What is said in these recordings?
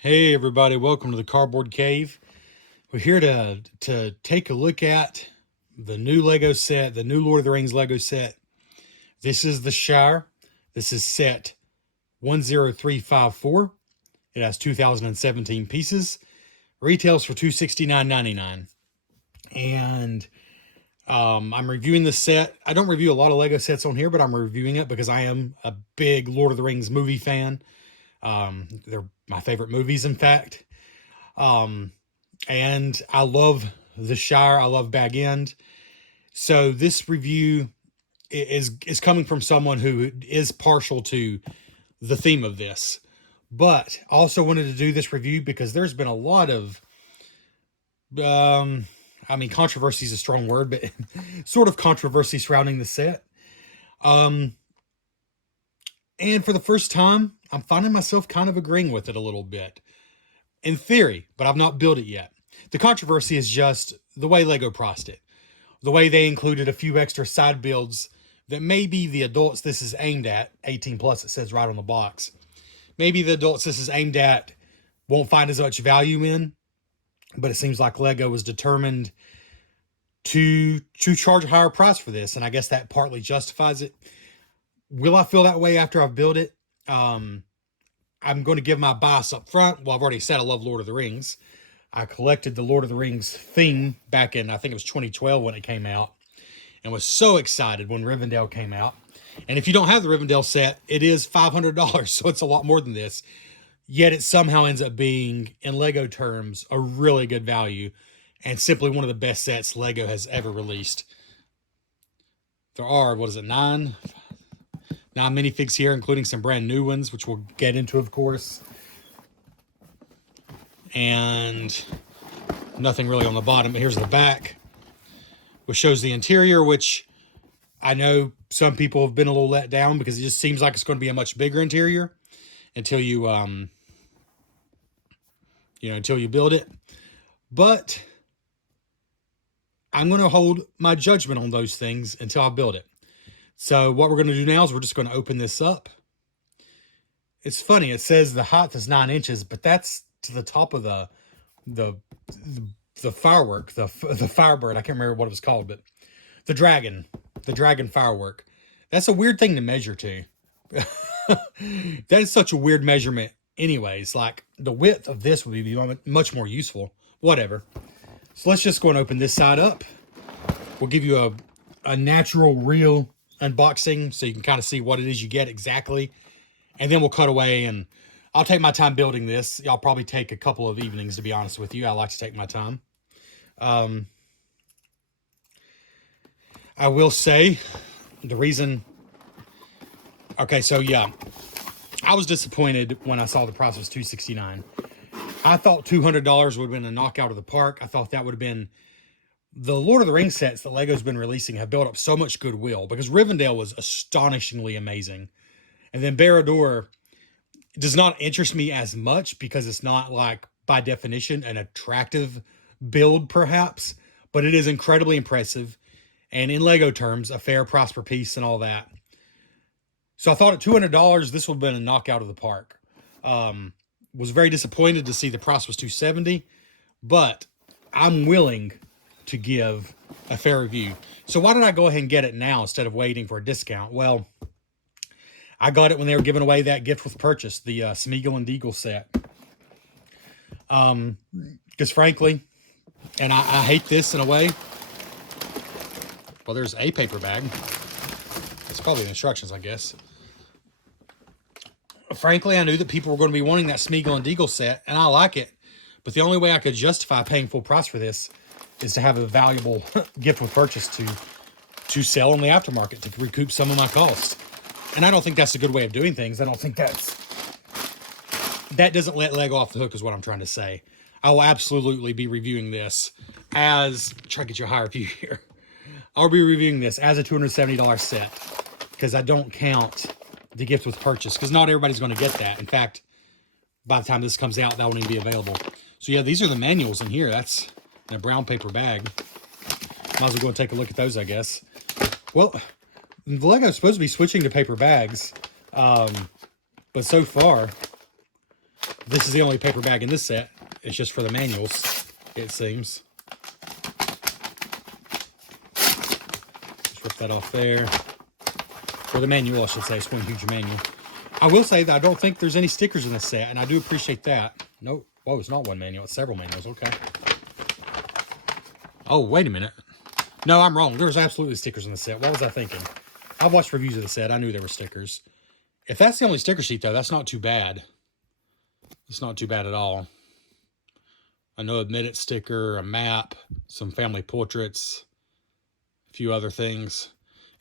Hey everybody, welcome to the Cardboard Cave. We're here to take a look at the new Lego set, the new Lord of the Rings Lego set. This is the Shire. This is set 10354. It has 2017 pieces. Retails for $269.99. And I'm reviewing this set. I don't review a lot of Lego sets on here, but I'm reviewing it because I am a big Lord of the Rings movie fan. They're my favorite movies, in fact. And I love the Shire. I love Bag End. So this review is coming from someone who is partial to the theme of this, but also wanted to do this review because there's been a lot of, controversy is a strong word, but sort of controversy surrounding the set. And for the first time, I'm finding myself kind of agreeing with it a little bit. In theory, but I've not built it yet. The controversy is just the way LEGO priced it. The way they included a few extra side builds that maybe the adults this is aimed at, 18 plus it says right on the box, maybe the adults this is aimed at won't find as much value in, but it seems like LEGO was determined to charge a higher price for this, and I guess that partly justifies it. Will I feel that way after I've built it? I'm going to give my bias up front. Well, I've already said I love Lord of the Rings. I collected the Lord of the Rings theme back in, I think it was 2012 when it came out, and was so excited when Rivendell came out. And if you don't have the Rivendell set, it is $500, so it's a lot more than this. Yet it somehow ends up being, in LEGO terms, a really good value, and simply one of the best sets LEGO has ever released. There are, nine minifigs here, including some brand new ones, which we'll get into, of course. And nothing really on the bottom, but here's the back, which shows the interior, which I know some people have been a little let down because it just seems like it's going to be a much bigger interior until you, until you build it. But I'm going to hold my judgment on those things until I build it. So what we're going to do now is we're just going to open this up. It's funny. It says the height is 9 inches, but that's to the top of the firework, the Firebird. I can't remember what it was called, but the dragon firework. That's a weird thing to measure to. That is such a weird measurement anyways. Like the width of this would be much more useful. Whatever. So let's just go and open this side up. We'll give you a natural, real unboxing so you can kind of see what it is you get exactly, and then we'll cut away and I'll take my time building this. Y'all probably take a couple of evenings, to be honest with you. I like to take my time. I will say the reason, okay, so yeah, I was disappointed when I saw the price was $269. I thought $200 would have been a knockout of the park. I thought that would have been, the Lord of the Rings sets that LEGO's been releasing have built up so much goodwill because Rivendell was astonishingly amazing. And then Barad-dûr does not interest me as much because it's not, like, by definition, an attractive build, perhaps. But it is incredibly impressive. And in LEGO terms, a fair price per piece and all that. So I thought at $200, this would have been a knockout of the park. Was very disappointed to see the price was $270. But I'm willing to give a fair review. So why did I go ahead and get it now instead of waiting for a discount? Well, I got it when they were giving away that gift with purchase, the Smeagol and Deagle set. Because frankly, and I hate this in a way. Well, there's a paper bag. It's probably the instructions, I guess. Frankly, I knew that people were going to be wanting that Smeagol and Deagle set, and I like it. But the only way I could justify paying full price for this is to have a valuable gift with purchase to sell in the aftermarket to recoup some of my costs. And I don't think that's a good way of doing things. I don't think that doesn't let LEGO off the hook is what I'm trying to say. I will absolutely be reviewing this as, try to get you a higher view here. I'll be reviewing this as a $270 set because I don't count the gift with purchase because not everybody's going to get that. In fact, by the time this comes out, that won't even be available. So yeah, these are the manuals in here. That's in a brown paper bag. Might as well go and take a look at those, I guess. Well, LEGO's supposed to be switching to paper bags, but so far, This is the only paper bag in this set. It's just for the manuals, it seems. Just rip that off there. For the manual, I should say. It's one huge manual. I will say that I don't think there's any stickers in this set, and I do appreciate that. No, whoa, it's not one manual. It's several manuals. Okay. Oh, wait a minute. No, I'm wrong. There's absolutely stickers in the set. What was I thinking? I've watched reviews of the set. I knew there were stickers. If that's the only sticker sheet, though, that's not too bad. It's not too bad at all. A no admit it sticker, a map, some family portraits, a few other things.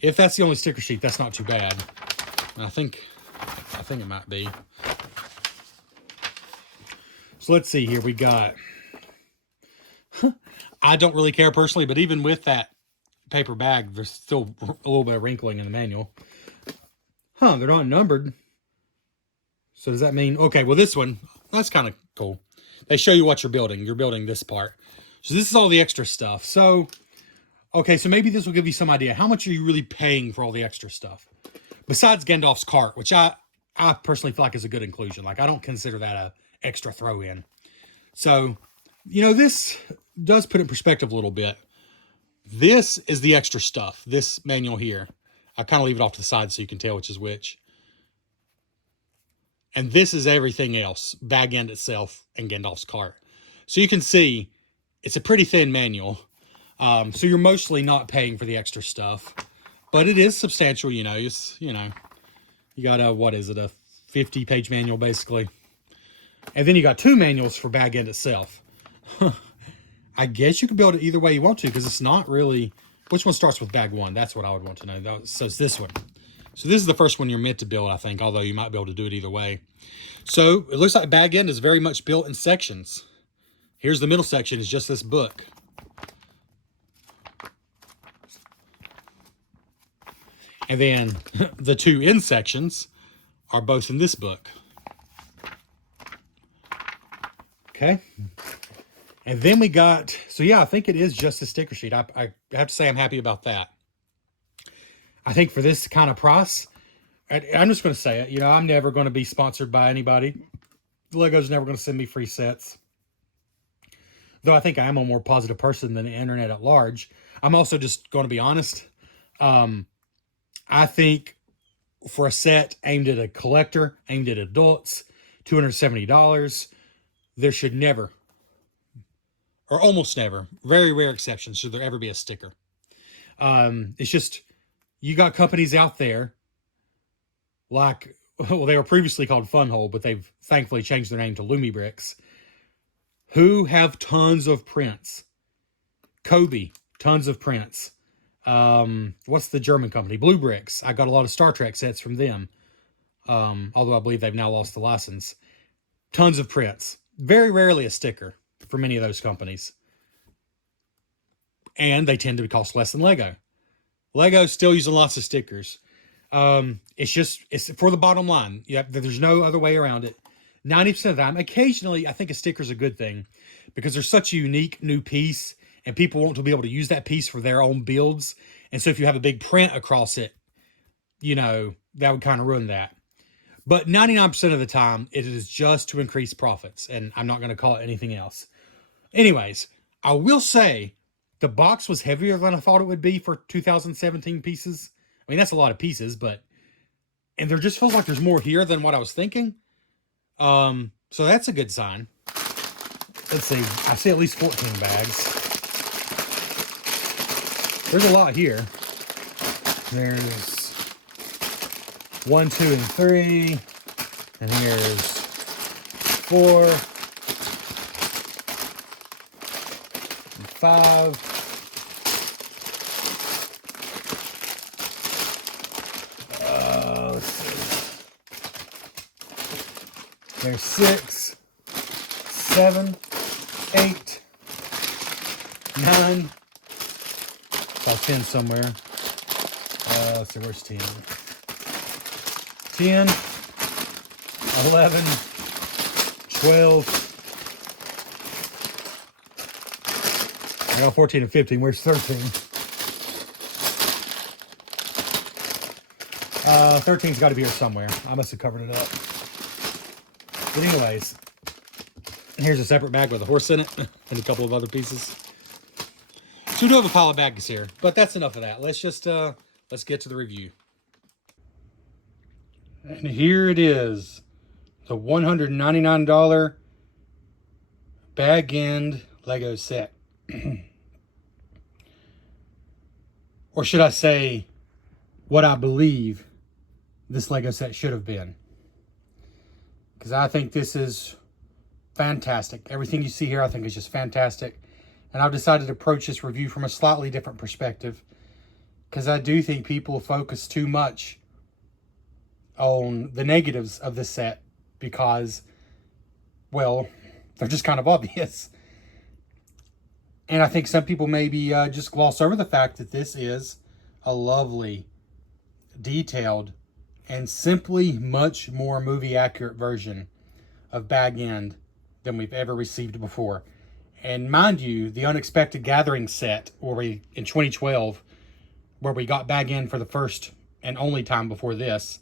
If that's the only sticker sheet, that's not too bad. And I think it might be. So let's see here. We got... I don't really care personally, but even with that paper bag, there's still a little bit of wrinkling in the manual. Huh, they're not numbered. So does that mean... Okay, well this one, that's kind of cool. They show you what you're building. You're building this part. So this is all the extra stuff. So, okay, so maybe this will give you some idea. How much are you really paying for all the extra stuff? Besides Gandalf's cart, which I personally feel like is a good inclusion. Like, I don't consider that a extra throw-in. So, you know, this does put it in perspective a little bit. This is the extra stuff. This manual here. I kind of leave it off to the side so you can tell which is which. And this is everything else. Bag End itself and Gandalf's cart. So you can see it's a pretty thin manual. So you're mostly not paying for the extra stuff. But it is substantial, you know. It's, you know, you got a, what is it, a 50-page manual, basically. And then you got 2 manuals for Bag End itself. I guess you can build it either way you want to, because it's not really... Which one starts with bag 1? That's what I would want to know. So it's this one. So this is the first one you're meant to build, I think, although you might be able to do it either way. So it looks like Bag End is very much built in sections. Here's the middle section, is just this book. And then the 2 end sections are both in this book. Okay. And then we got, so yeah, I think it is just a sticker sheet. I have to say I'm happy about that. I think for this kind of price, I'm just going to say it, you know, I'm never going to be sponsored by anybody. LEGO's never going to send me free sets. Though I think I am a more positive person than the internet at large. I'm also just going to be honest. I think for a set aimed at a collector, aimed at adults, $270, there should never, or almost never, very rare exceptions, should there ever be a sticker. It's just, you got companies out there like, well, they were previously called Funhole, but they've thankfully changed their name to Lumibricks, who have tons of prints. Kobe, tons of prints. What's the German company? Blue Bricks. I got a lot of Star Trek sets from them. Although I believe they've now lost the license. Tons of prints. Very rarely a sticker for many of those companies. And they tend to cost less than Lego. Lego's still using lots of stickers. It's for the bottom line. Yeah, there's no other way around it. 90% of the time, occasionally, I think a sticker's a good thing because there's such a unique new piece and people want to be able to use that piece for their own builds. And so if you have a big print across it, you know, that would kind of ruin that. But 99% of the time, it is just to increase profits. And I'm not going to call it anything else. Anyways, I will say the box was heavier than I thought it would be for 2017 pieces. I mean, that's a lot of pieces, but... And there just feels like there's more here than what I was thinking. So that's a good sign. Let's see. I see at least 14 bags. There's a lot here. There's 1, 2, and 3. And here's 4. And 5. Let's see. There's 6, 7, 8, 9. Saw 10 somewhere. Let's see, where's 10? 10, 11, 12. I got 14 and 15. Where's 13? 13's got to be here somewhere. I must have covered it up. But anyways, Here's a separate bag with a horse in it and a couple of other pieces. So we do have a pile of bags here, but that's enough of that. Let's just let's get to the review. And here it is, the $199 bag end Lego set. Or should I say, what I believe this Lego set should have been. Because I think this is fantastic. Everything you see here I think is just fantastic. And I've decided to approach this review from a slightly different perspective. Because I do think people focus too much on the negatives of this set. Because, well, they're just kind of obvious. And I think some people maybe just gloss over the fact that this is a lovely, detailed, and simply much more movie accurate version of Bag End than we've ever received before. And mind you, the Unexpected Gathering set, in 2012, where we got Bag End for the first and only time before this,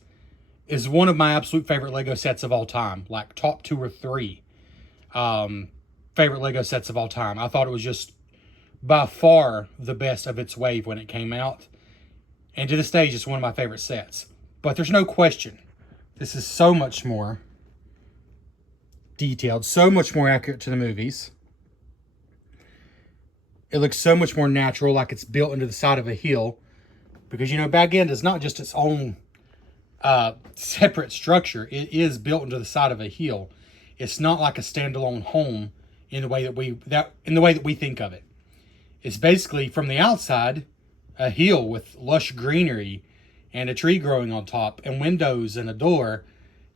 is one of my absolute favorite Lego sets of all time. Like top 2 or 3 favorite Lego sets of all time. I thought it was just by far the best of its wave when it came out. And to this day, it's one of my favorite sets. But there's no question, this is so much more detailed, so much more accurate to the movies. It looks so much more natural, like it's built into the side of a hill. Because, you know, Bag End is not just its own separate structure. It is built into the side of a hill. It's not like a standalone home in the way that we think of it. It's basically, from the outside, a hill with lush greenery and a tree growing on top and windows and a door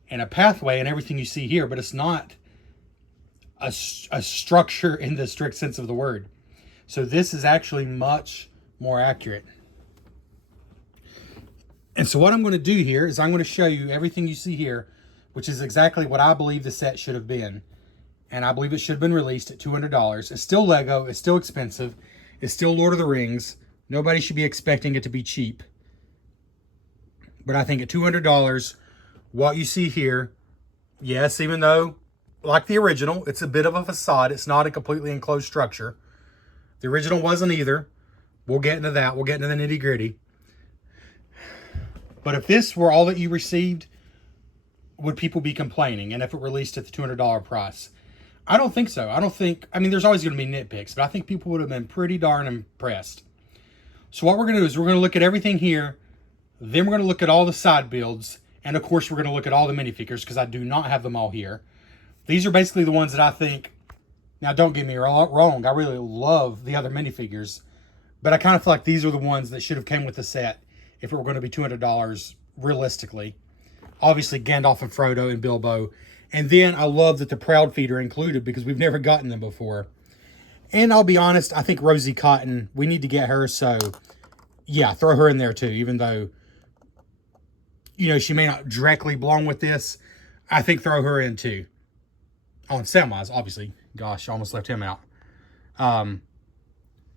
and a pathway and everything you see here. But it's not a structure in the strict sense of the word. So this is actually much more accurate. And so what I'm going to do here is I'm going to show you everything you see here, which is exactly what I believe the set should have been. And I believe it should have been released at $200. It's still Lego. It's still expensive. It's still Lord of the Rings. Nobody should be expecting it to be cheap. But I think at $200, what you see here, yes, even though, like the original, it's a bit of a facade. It's not a completely enclosed structure. The original wasn't either. We'll get into that. We'll get into the nitty gritty. But if this were all that you received, would people be complaining? And if it released at the $200 price? I don't think so. I mean, there's always going to be nitpicks, but I think people would have been pretty darn impressed. So what we're going to do is we're going to look at everything here. Then we're going to look at all the side builds. And of course, we're going to look at all the minifigures because I do not have them all here. These are basically the ones that I think, now don't get me wrong, I really love the other minifigures. But I kind of feel like these are the ones that should have came with the set if it were going to be $200 realistically. Obviously, Gandalf and Frodo and Bilbo. And then I love that the Proud Feet are included because we've never gotten them before. And I'll be honest, I think Rosie Cotton, we need to get her. So, yeah, throw her in there too. Even though, you know, she may not directly belong with this. I think throw her in too. On Samwise, obviously. Gosh, I almost left him out.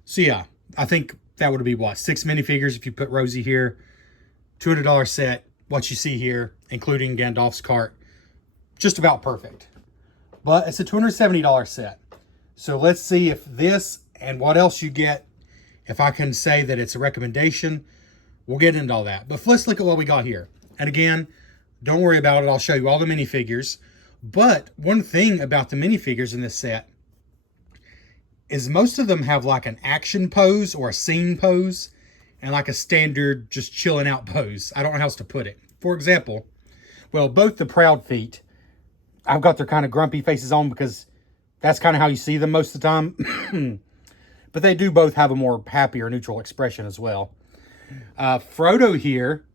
So, yeah, I think that would be what? 6 minifigures if you put Rosie here. $200 set. What you see here, including Gandalf's cart. Just about perfect. But it's a $270 set. So let's see if this and what else you get, if I can say that it's a recommendation, we'll get into all that. But let's look at what we got here. And again, don't worry about it. I'll show you all the minifigures. But one thing about the minifigures in this set is most of them have like an action pose or a scene pose and like a standard just chilling out pose. I don't know how else to put it. For example, well, both the Proud Feet, I've got their kind of grumpy faces on because that's kind of how you see them most of the time. But they do both have a more happy or neutral expression as well. Frodo here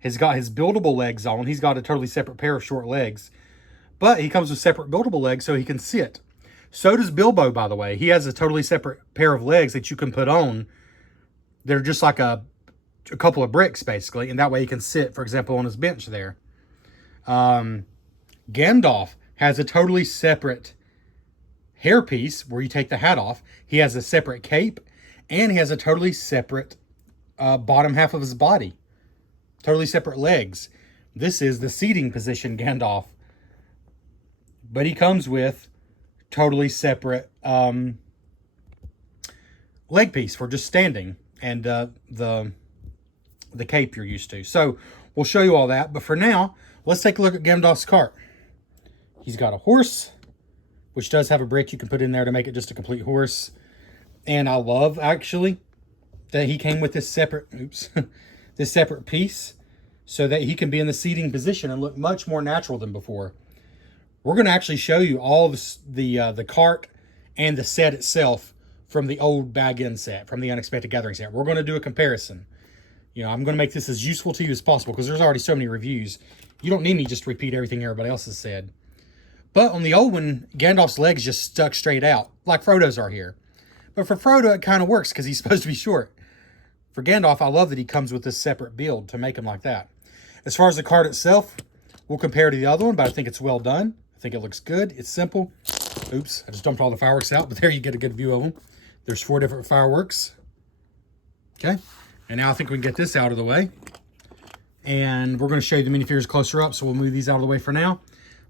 has got his buildable legs on. He's got a totally separate pair of short legs. But he comes with separate buildable legs so he can sit. So does Bilbo, by the way. He has a totally separate pair of legs that you can put on. They're just like a couple of bricks, basically. And that way he can sit, for example, on his bench there. Gandalf has a totally separate hairpiece where you take the hat off. He has a separate cape. And he has a totally separate bottom half of his body. Totally separate legs. This is the seating position Gandalf. But he comes with totally separate leg piece for just standing, and the cape you're used to. So we'll show you all that. But for now, let's take a look at Gandalf's cart. He's got a horse, which does have a brick you can put in there to make it just a complete horse. And I love, actually, that he came with this separate, this separate piece so that he can be in the seating position and look much more natural than before. We're going to actually show you all the cart and the set itself from the old Bag-In set, from the Unexpected Gathering set. We're going to do a comparison. You know, I'm going to make this as useful to you as possible because there's already so many reviews. You don't need me just to repeat everything everybody else has said. But on the old one, Gandalf's legs just stuck straight out, like Frodo's are here. But for Frodo, it kind of works because he's supposed to be short. For Gandalf, I love that he comes with this separate build to make him like that. As far as the cart itself, we'll compare to the other one, but I think it's well done. I think it looks good. It's simple. Oops, I just dumped all the fireworks out, but there you get a good view of them. There's 4 different fireworks. Okay, and now I think we can get this out of the way. And we're going to show you the minifigures closer up, so we'll move these out of the way for now.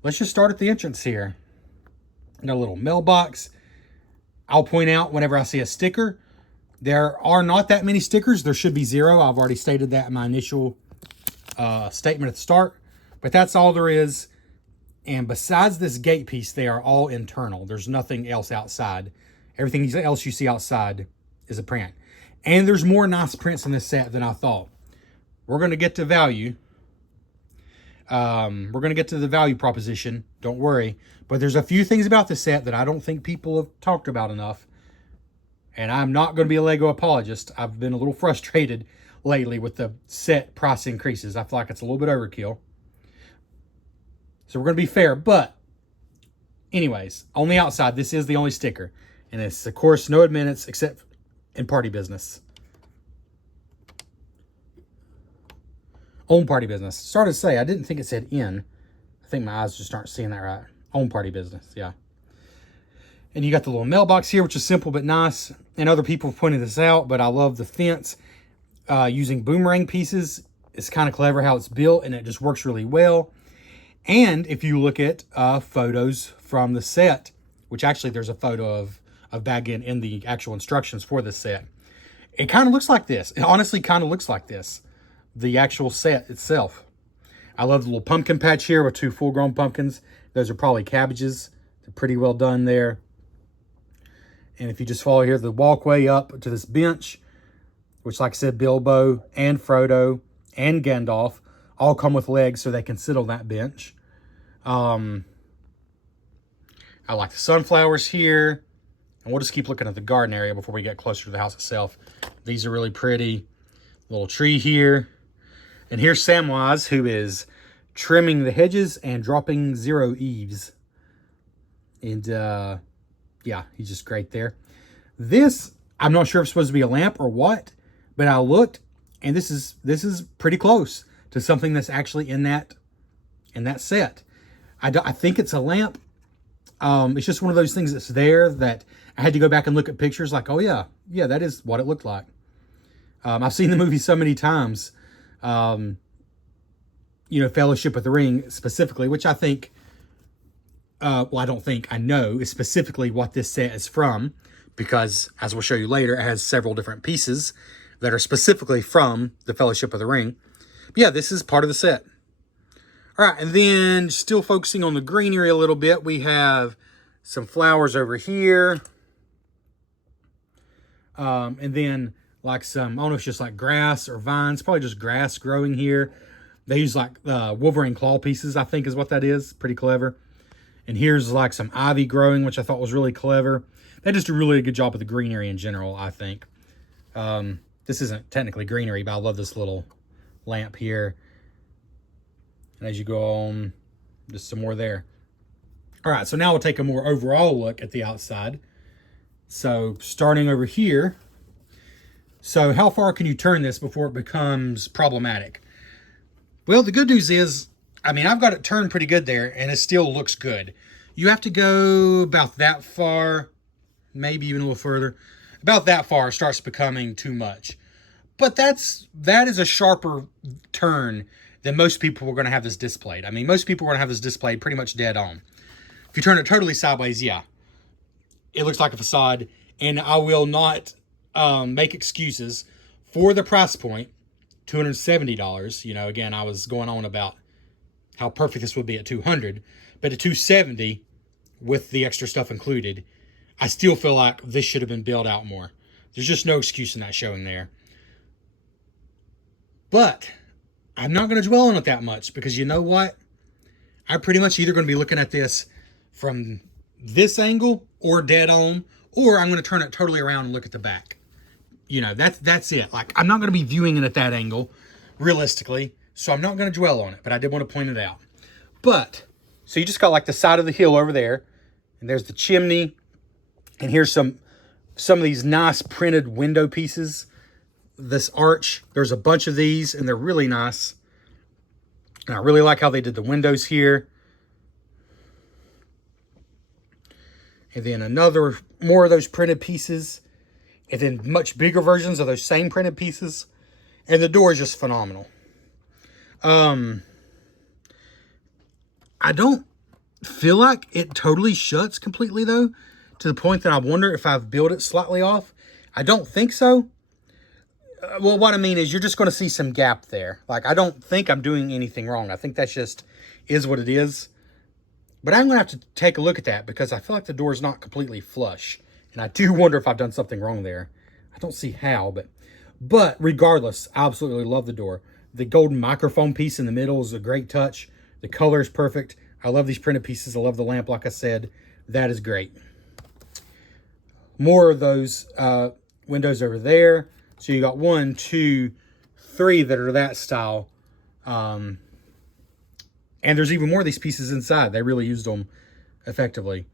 Let's just start at the entrance here. Got a little mailbox. I'll point out whenever I see a sticker, there are not that many stickers. There should be 0. I've already stated that in my initial statement at the start. But that's all there is. And besides this gate piece, they are all internal. There's nothing else outside. Everything else you see outside is a print. And there's more nice prints in this set than I thought. We're going to get to value. We're going to get to the value proposition. Don't worry. But there's a few things about this set that I don't think people have talked about enough. And I'm not going to be a LEGO apologist. I've been a little frustrated lately with the set price increases. I feel like it's a little bit overkill. So we're going to be fair. But anyways, on the outside, this is the only sticker. And it's, of course, no admittance except in party business. On party business. Started to say, I didn't think it said in. I think my eyes just aren't seeing that right. On party business, yeah. And you got the little mailbox here, which is simple but nice. And other people have pointed this out, but I love the fence. Using boomerang pieces. It's kind of clever how it's built, and it just works really well. And if you look at photos from the set, which actually there's a photo of Bag-In in the actual instructions for this set. It kind of looks like this. It honestly kind of looks like this. The actual set itself. I love the little pumpkin patch here with 2 full-grown pumpkins. Those are probably cabbages. They're pretty well done there. And if you just follow here, the walkway up to this bench, which like I said, Bilbo and Frodo and Gandalf all come with legs so they can sit on that bench. I like the sunflowers here. And we'll just keep looking at the garden area before we get closer to the house itself. These are really pretty. Little tree here. And here's Samwise, who is trimming the hedges and dropping 0 eaves. And, yeah, he's just great there. This, I'm not sure if it's supposed to be a lamp or what, but I looked, and this is pretty close to something that's actually in that set. I think it's a lamp. It's just one of those things that's there that I had to go back and look at pictures like, oh, yeah, that is what it looked like. I've seen the movie so many times, you know, Fellowship of the Ring specifically, which I think, well, I don't think, I know is specifically what this set is from, because as we'll show you later, it has several different pieces that are specifically from the Fellowship of the Ring. But yeah, this is part of the set. All right, and then still focusing on the greenery a little bit, we have some flowers over here. And then like some, I don't know if it's just like grass or vines, probably just grass growing here. They use like Wolverine claw pieces, I think is what that is. Pretty clever. And here's like some ivy growing, which I thought was really clever. They just do really a good job with the greenery in general, I think. This isn't technically greenery, but I love this little lamp here. And as you go on, just some more there. All right, so now we'll take a more overall look at the outside. So starting over here. So how far can you turn this before it becomes problematic? Well, the good news is, I mean, I've got it turned pretty good there, and it still looks good. You have to go about that far, maybe even a little further. About that far starts becoming too much. But that is a sharper turn than most people are going to have this displayed. I mean, most people are going to have this displayed pretty much dead on. If you turn it totally sideways, yeah, it looks like a facade. And I will not make excuses for the price point, $270. You know, again, I was going on about how perfect this would be at $200, but at $270 with the extra stuff included, I still feel like this should have been built out more. There's just no excuse in that showing there. But I'm not going to dwell on it that much, because you know what? I'm pretty much either going to be looking at this from this angle or dead on, or I'm going to turn it totally around and look at the back. You know, that's it. Like, I'm not going to be viewing it at that angle, realistically, so I'm not going to dwell on it, but I did want to point it out. But, so you just got like the side of the hill over there, and there's the chimney, and here's some of these nice printed window pieces. This arch, there's a bunch of these, and they're really nice. And I really like how they did the windows here. And then more of those printed pieces. And then much bigger versions of those same printed pieces. And the door is just phenomenal. I don't feel like it totally shuts completely, though, to the point that I wonder if I've built it slightly off. I don't think so. Well, what I mean is you're just going to see some gap there. Like, I don't think I'm doing anything wrong. I think that's just is what it is. But I'm going to have to take a look at that, because I feel like the door is not completely flush. And I do wonder if I've done something wrong there. I don't see how, but regardless, I absolutely love the door. The golden microphone piece in the middle is a great touch. The color is perfect. I love these printed pieces. I love the lamp, like I said. That is great. More of those windows over there. So you got 1, 2, 3 that are that style. And there's even more of these pieces inside. They really used them effectively.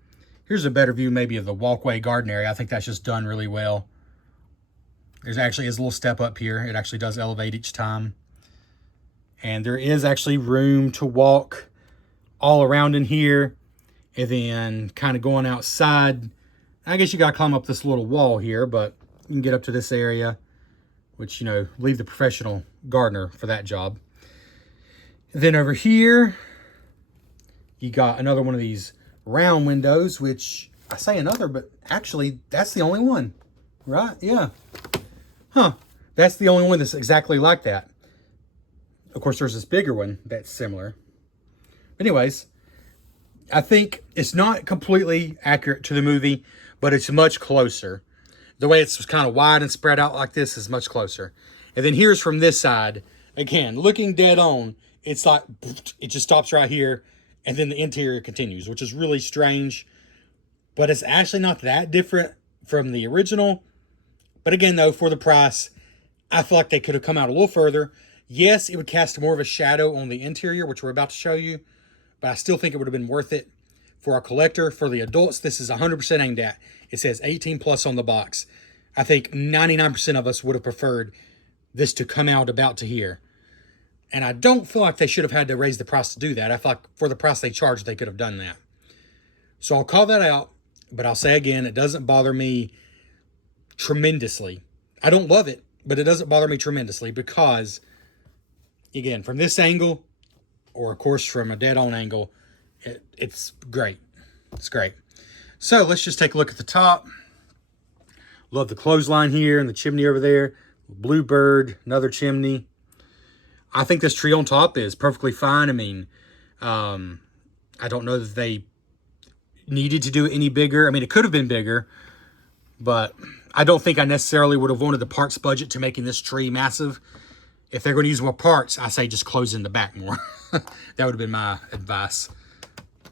Here's a better view maybe of the walkway garden area. I think that's just done really well. There's actually is a little step up here. It actually does elevate each time. And there is actually room to walk all around in here. And then kind of going outside. I guess you got to climb up this little wall here, but you can get up to this area. Which, you know, leave the professional gardener for that job. And then over here, you got another one of these round windows, which I say another, but actually that's the only one, right? Yeah. Huh. That's the only one that's exactly like that. Of course, there's this bigger one that's similar. Anyways, I think it's not completely accurate to the movie, but it's much closer. The way it's kind of wide and spread out like this is much closer. And then here's from this side. Again, looking dead on, it's like, it just stops right here. And then the interior continues, which is really strange. But it's actually not that different from the original. But again, though, for the price, I feel like they could have come out a little further. Yes, it would cast more of a shadow on the interior, which we're about to show you. But I still think it would have been worth it. For our collector, for the adults, this is 100% aimed at. It says 18 plus on the box. I think 99% of us would have preferred this to come out about to here. And I don't feel like they should have had to raise the price to do that. I feel like for the price they charged, they could have done that. So I'll call that out. But I'll say again, it doesn't bother me tremendously. I don't love it, but it doesn't bother me tremendously because, again, from this angle, or of course from a dead-on angle, it's great. It's great. So let's just take a look at the top. Love the clothesline here and the chimney over there. Bluebird, another chimney. I think this tree on top is perfectly fine. I mean, I don't know that they needed to do it any bigger. I mean, it could have been bigger, but I don't think I necessarily would have wanted the parts budget to making this tree massive. If they're going to use more parts, I say just close in the back more. That would have been my advice.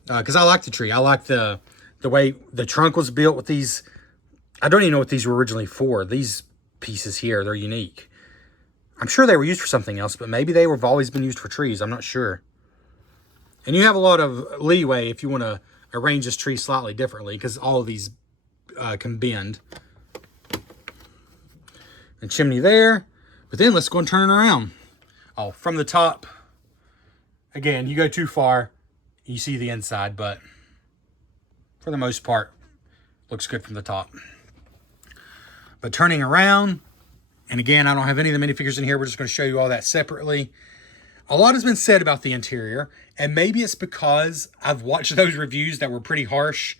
Because I like the tree. I like the way the trunk was built with these. I don't even know what these were originally for. These pieces here, they're unique. I'm sure they were used for something else, but maybe they have always been used for trees. I'm not sure. And you have a lot of leeway if you want to arrange this tree slightly differently, because all of these can bend. And chimney there. But then let's go and turn it around. Oh, from the top. Again, you go too far, you see the inside, but for the most part, looks good from the top. But turning around, and again, I don't have any of the minifigures in here. We're just going to show you all that separately. A lot has been said about the interior, and maybe it's because I've watched those reviews that were pretty harsh.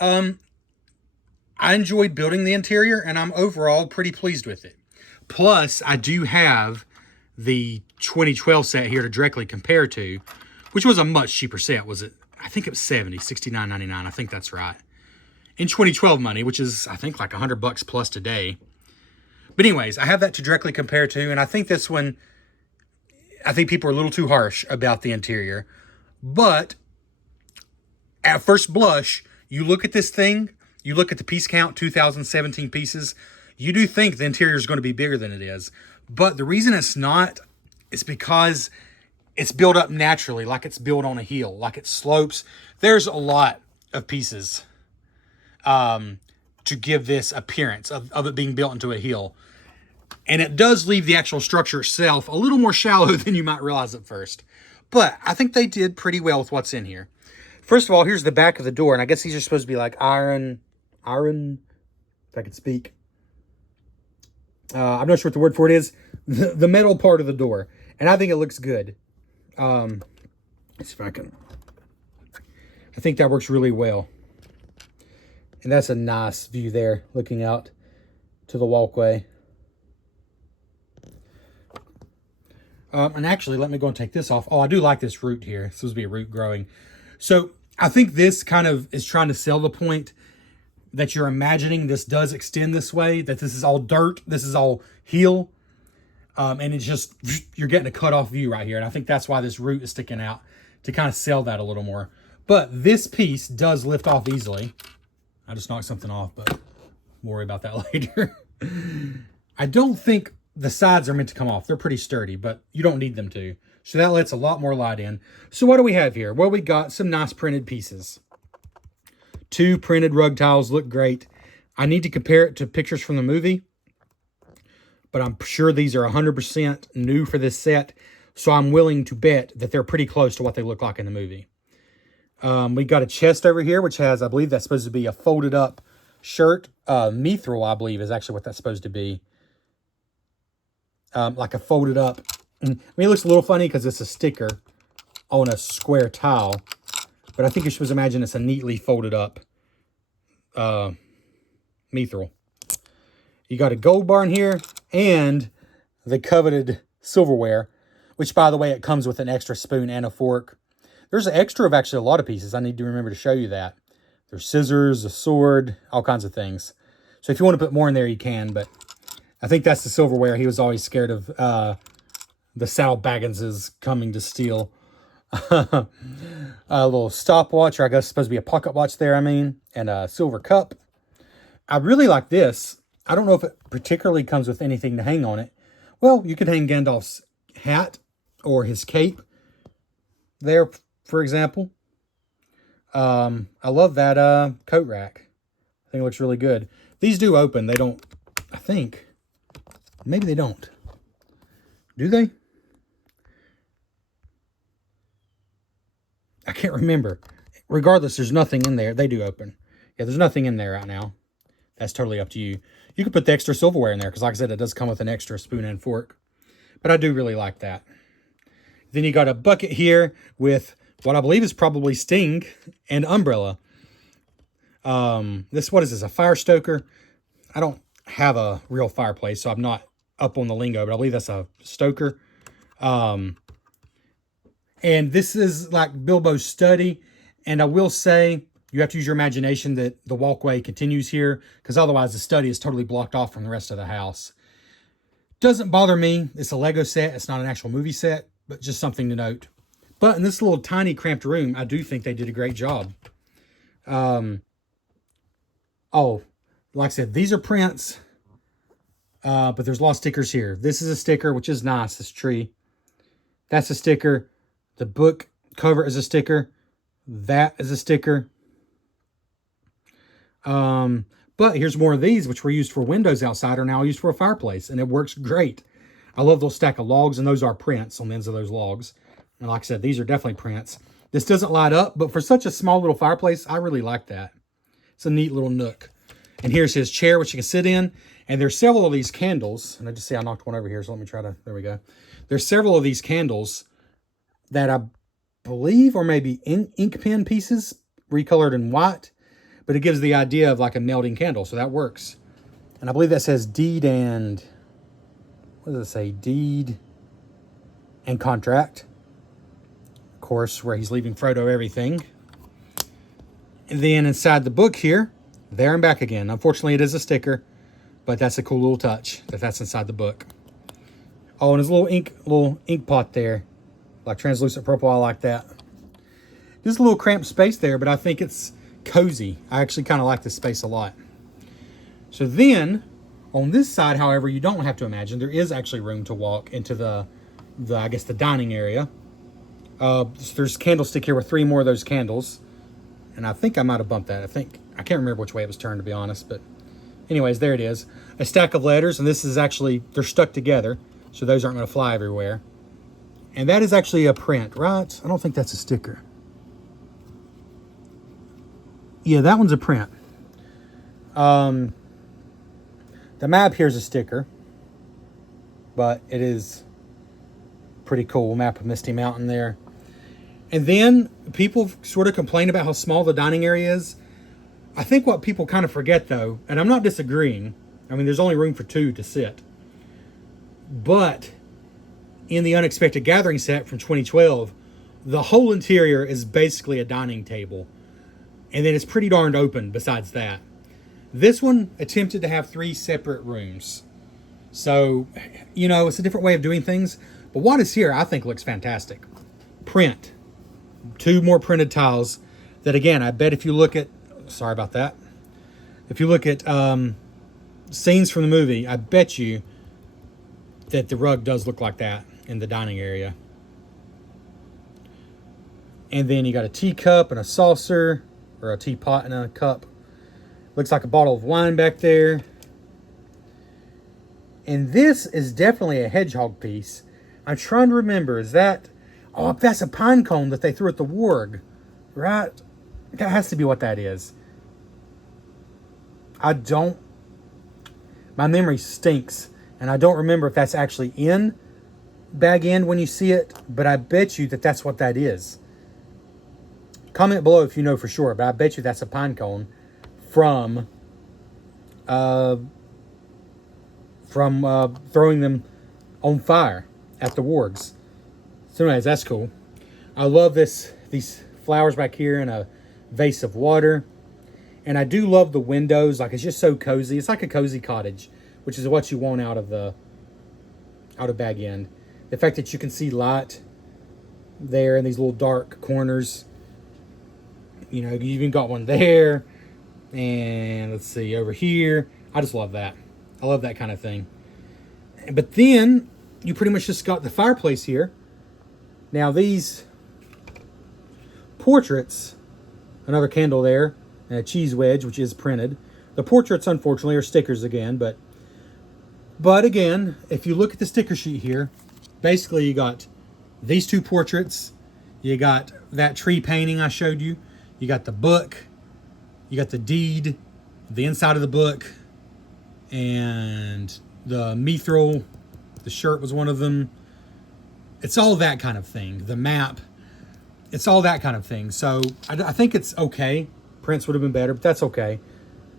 I enjoyed building the interior, and I'm overall pretty pleased with it. Plus, I do have the 2012 set here to directly compare to, which was a much cheaper set. Was it? I think it was 70, $69.99. I think that's right. In 2012 money, which is, I think, like $100 plus today. But anyways, I have that to directly compare to, and I think this one, I think people are a little too harsh about the interior. But at first blush, you look at this thing, you look at the piece count, 2017 pieces, you do think the interior is going to be bigger than it is. But the reason it's not is because it's built up naturally, like it's built on a hill, like it slopes. There's a lot of pieces to give this appearance of it being built into a hill. And it does leave the actual structure itself a little more shallow than you might realize at first. But I think they did pretty well with what's in here. First of all, here's the back of the door. And I guess these are supposed to be like iron, if I could speak. I'm not sure what the word for it is. The metal part of the door. And I think it looks good. Let's see if I can. I think that works really well. And that's a nice view there, looking out to the walkway. And actually, let me go and take this off. Oh, I do like this root here. It's supposed to be a root growing. So I think this kind of is trying to sell the point that you're imagining this does extend this way, that this is all dirt, this is all hill. And it's just, you're getting a cut off view right here. And I think that's why this root is sticking out, to kind of sell that a little more. But this piece does lift off easily. I just knocked something off, but we'll worry about that later. I don't think the sides are meant to come off. They're pretty sturdy, but you don't need them to. So that lets a lot more light in. So what do we have here? Well, we got some nice printed pieces. 2 printed rug tiles look great. I need to compare it to pictures from the movie, but I'm sure these are 100% new for this set. So I'm willing to bet that they're pretty close to what they look like in the movie. We got a chest over here, which has, I believe that's supposed to be a folded up shirt. Mithril, I believe, is actually what that's supposed to be. Like a folded up. I mean, it looks a little funny because it's a sticker on a square tile. But I think you're supposed to imagine it's a neatly folded up mithril. You got a gold bar in here and the coveted silverware, which, by the way, it comes with an extra spoon and a fork. There's an extra of actually a lot of pieces. I need to remember to show you that. There's scissors, a sword, all kinds of things. So if you want to put more in there, you can, but I think that's the silverware. He was always scared of the Sal Bagginses coming to steal. A little stopwatch, or I guess it's supposed to be a pocket watch there, and a silver cup. I really like this. I don't know if it particularly comes with anything to hang on it. Well, you could hang Gandalf's hat or his cape there, for example. I love that coat rack. I think it looks really good. These do open. They don't, I think. Maybe they don't. Do they? I can't remember. Regardless, there's nothing in there. They do open. Yeah, there's nothing in there right now. That's totally up to you. You could put the extra silverware in there because, like I said, it does come with an extra spoon and fork. But I do really like that. Then you got a bucket here with what I believe is probably Sting and umbrella. What is this, a fire stoker? I don't have a real fireplace, so I'm not up on the lingo, but I believe that's a stoker. And this is like Bilbo's study. And I will say, you have to use your imagination that the walkway continues here, because otherwise the study is totally blocked off from the rest of the house. Doesn't bother me. It's a Lego set. It's not an actual movie set, but just something to note. But in this little tiny cramped room, I do think they did a great job. Oh, like I said, these are prints, but there's a lot of stickers here. This is a sticker, which is nice, this tree. That's a sticker. The book cover is a sticker. That is a sticker. But here's more of these, which were used for windows outside, are now used for a fireplace, and it works great. I love those stack of logs, and those are prints on the ends of those logs. And like I said, these are definitely prints. This doesn't light up, but for such a small little fireplace, I really like that. It's a neat little nook. And here's his chair, which you can sit in. And there's several of these candles. And I just see I knocked one over here, so let me try to, there we go. There's several of these candles that I believe are maybe ink pen pieces recolored in white, but it gives the idea of like a melting candle, so that works. And I believe that says deed and, what does it say? Deed and contract. Of course, where he's leaving Frodo everything. And then inside the book here, there and back again. Unfortunately, it is a sticker, but that's a cool little touch that's inside the book. Oh, and his little ink pot there, like translucent purple. I like that. Just a little cramped space there, but I think it's cozy. I actually kind of like this space a lot. So then, on this side, however, you don't have to imagine. There is actually room to walk into the I guess, the dining area. There's a candlestick here with 3 more of those candles. And I think I might have bumped that. I can't remember which way it was turned, to be honest. But anyways, there it is. A stack of letters, and this is actually, they're stuck together, so those aren't going to fly everywhere. And that is actually a print, right? I don't think that's a sticker. Yeah, that one's a print. The map here is a sticker, but it is pretty cool. Map of Misty Mountain there. And then people sort of complain about how small the dining area is. I think what people kind of forget, though, and I'm not disagreeing. I mean, there's only room for 2 to sit. But in the Unexpected Gathering set from 2012, the whole interior is basically a dining table. And then it's pretty darned open besides that. This one attempted to have 3 separate rooms. So, you know, it's a different way of doing things. But what is here, I think, looks fantastic. Print. 2 more printed tiles that, again, I bet if you look at, sorry about that, if you look at scenes from the movie, I bet you that the rug does look like that in the dining area. And then you got a teacup and a saucer, or a teapot and a cup. Looks like a bottle of wine back there. And this is definitely a hedgehog piece. I'm trying to remember, is that, oh, that's a pine cone that they threw at the warg, right? That has to be what that is. My memory stinks, and I don't remember if that's actually in Bag End when you see it, but I bet you that that's what that is. Comment below if you know for sure, but I bet you that's a pine cone from throwing them on fire at the wargs. So anyways, that's cool. I love these flowers back here and a vase of water. And I do love the windows. Like, it's just so cozy. It's like a cozy cottage, which is what you want out of Bag End. The fact that you can see light there in these little dark corners. You know, you even got one there. And let's see, over here. I just love that. I love that kind of thing. But then you pretty much just got the fireplace here. Now these portraits, another candle there, and a cheese wedge, which is printed. The portraits, unfortunately, are stickers again, but again, if you look at the sticker sheet here, basically you got these 2 portraits, you got that tree painting I showed you, you got the book, you got the deed, the inside of the book, and the mithril, the shirt was one of them. It's all that kind of thing. The map, it's all that kind of thing. So I think it's okay. Prints would have been better, but that's okay.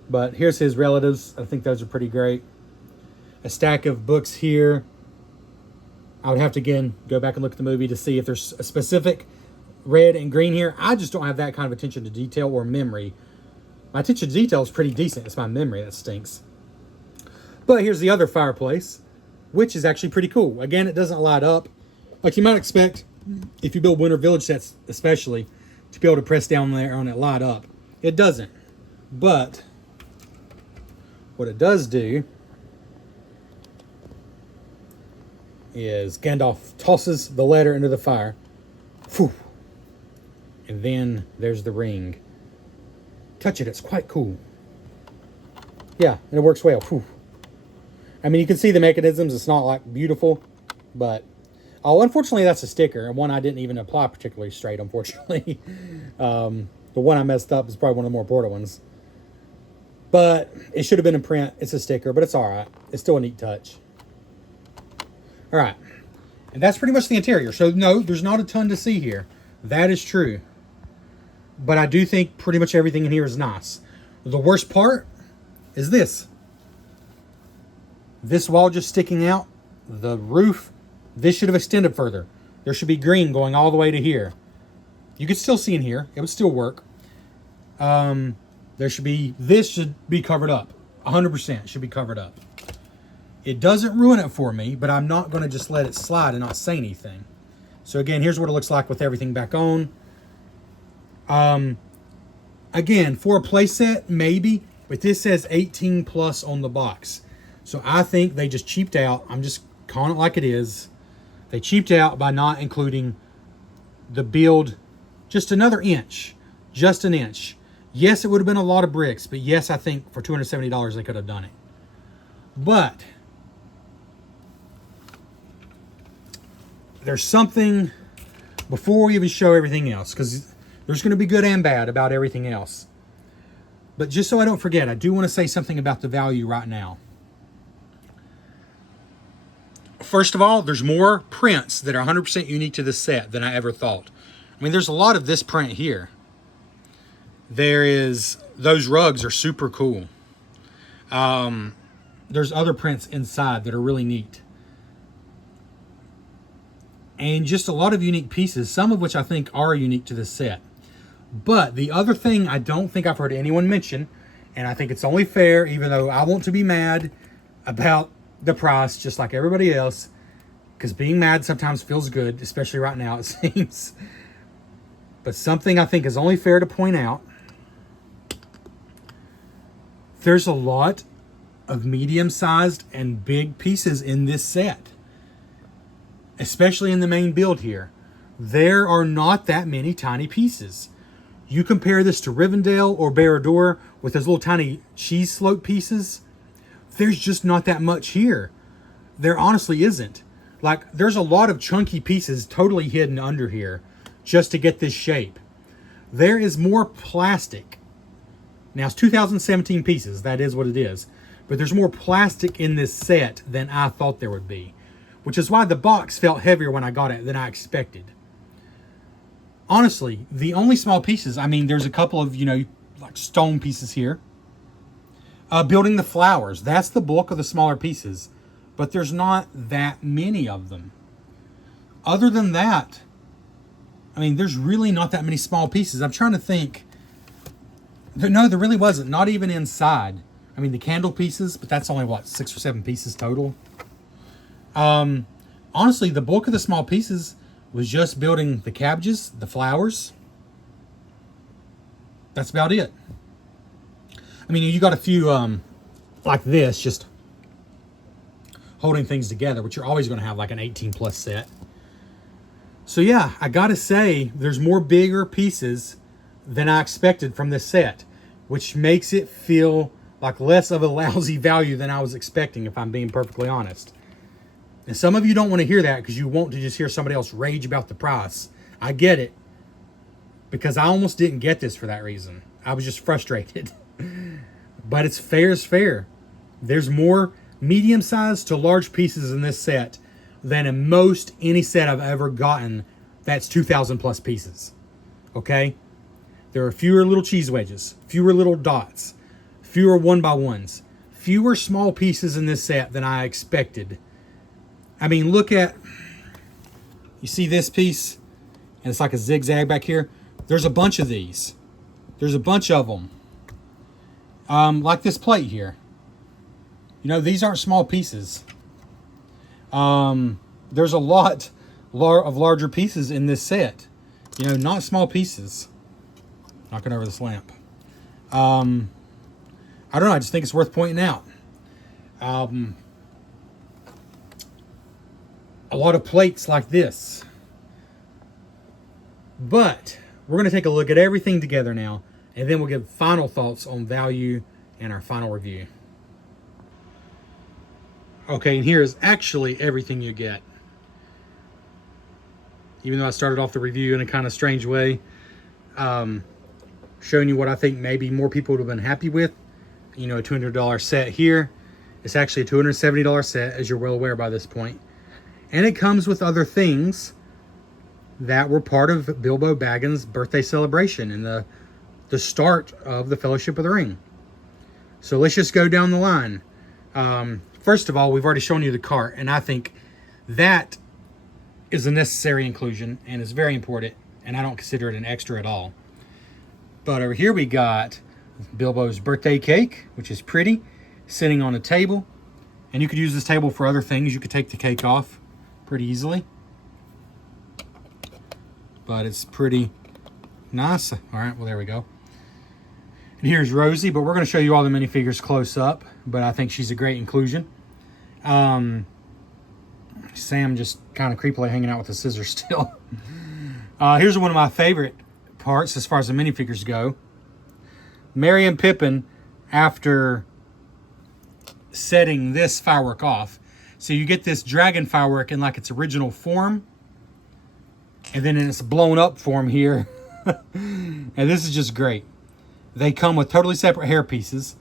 But here's his relatives. I think those are pretty great. A stack of books here. I would have to, again, go back and look at the movie to see if there's a specific red and green here. I just don't have that kind of attention to detail or memory. My attention to detail is pretty decent. It's my memory that stinks. But here's the other fireplace, which is actually pretty cool. Again, it doesn't light up. Like you might expect, if you build Winter Village sets especially, to be able to press down there on it, light up. It doesn't. But what it does do is Gandalf tosses the letter into the fire. Phew. And then there's the ring. Touch it, it's quite cool. Yeah, and it works well. Whew. I mean, you can see the mechanisms. It's not like beautiful, but oh, unfortunately, that's a sticker, and one I didn't even apply particularly straight. Unfortunately, the one I messed up is probably one of the more important ones. But it should have been in print. It's a sticker, but it's all right. It's still a neat touch. All right, And that's pretty much the interior. So no, there's not a ton to see here. That is true. But I do think pretty much everything in here is nice. The worst part is this. This wall just sticking out. The roof, this should have extended further. There should be green going all the way to here. You could still see in here. It would still work. This should be covered up. 100% should be covered up. It doesn't ruin it for me, but I'm not going to just let it slide and not say anything. So again, here's what it looks like with everything back on. Again, for a playset, maybe, but this says 18 plus on the box. So I think they just cheaped out. I'm just calling it like it is. They cheaped out by not including the build just another inch. Just an inch. Yes, it would have been a lot of bricks, but yes, I think for $270 they could have done it. But there's something before we even show everything else, because there's going to be good and bad about everything else. But just so I don't forget, I do want to say something about the value right now. First of all, there's more prints that are 100% unique to this set than I ever thought. I mean, there's a lot of this print here. Those rugs are super cool. There's other prints inside that are really neat. And just a lot of unique pieces, some of which I think are unique to this set. But the other thing I don't think I've heard anyone mention, and I think it's only fair, even though I want to be mad about the price, just like everybody else, because being mad sometimes feels good, especially right now, it seems. But something I think is only fair to point out, there's a lot of medium-sized and big pieces in this set, especially in the main build here. There are not that many tiny pieces. You compare this to Rivendell or Barad-dûr with those little tiny cheese slope pieces, there's just not that much here. There honestly isn't. Like, there's a lot of chunky pieces totally hidden under here just to get this shape. There is more plastic. Now, it's 2017 pieces. That is what it is. But there's more plastic in this set than I thought there would be, which is why the box felt heavier when I got it than I expected. Honestly, the only small pieces, I mean, there's a couple of, like stone pieces here. Building the flowers, that's the bulk of the smaller pieces, but there's not that many of them. Other than that, I mean, there's really not that many small pieces. I'm trying to think. No, there really wasn't. Not even inside. I mean, the candle pieces, but that's only, 6 or 7 pieces total. Honestly, the bulk of the small pieces was just building the cabbages, the flowers. That's about it. I mean, you got a few like this, just holding things together, which you're always going to have like an 18 plus set. So yeah, I got to say, there's more bigger pieces than I expected from this set, which makes it feel like less of a lousy value than I was expecting, if I'm being perfectly honest. And some of you don't want to hear that because you want to just hear somebody else rage about the price. I get it, because I almost didn't get this for that reason. I was just frustrated. But it's fair as fair. There's more medium-sized to large pieces in this set than in most any set I've ever gotten that's 2,000 plus pieces. Okay? There are fewer little cheese wedges, fewer little dots, fewer 1x1s, fewer small pieces in this set than I expected. I mean, look at, you see this piece, and it's like a zigzag back here. There's a bunch of these. There's a bunch of them. Like this plate here. These aren't small pieces. There's a lot of larger pieces in this set. Not small pieces. Knocking over this lamp. I don't know. I just think it's worth pointing out. A lot of plates like this. But we're going to take a look at everything together now, and then we'll give final thoughts on value and our final review. Okay, and here is actually everything you get. Even though I started off the review in a kind of strange way, showing you what I think maybe more people would have been happy with. A $200 set here. It's actually a $270 set, as you're well aware by this point. And it comes with other things that were part of Bilbo Baggins' birthday celebration and the start of the Fellowship of the Ring. So let's just go down the line. First of all, we've already shown you the cart, and I think that is a necessary inclusion and is very important, and I don't consider it an extra at all. But over here we got Bilbo's birthday cake, which is pretty, sitting on a table. And you could use this table for other things. You could take the cake off pretty easily. But it's pretty nice. All right, well, there we go. And here's Rosie, but we're going to show you all the minifigures close up. But I think she's a great inclusion. Sam just kind of creepily hanging out with the scissors still. Here's one of my favorite parts as far as the minifigures go. Merry and Pippin, after setting this firework off. So you get this dragon firework in like its original form. And then in its blown up form here. And this is just great. They come with totally separate hair pieces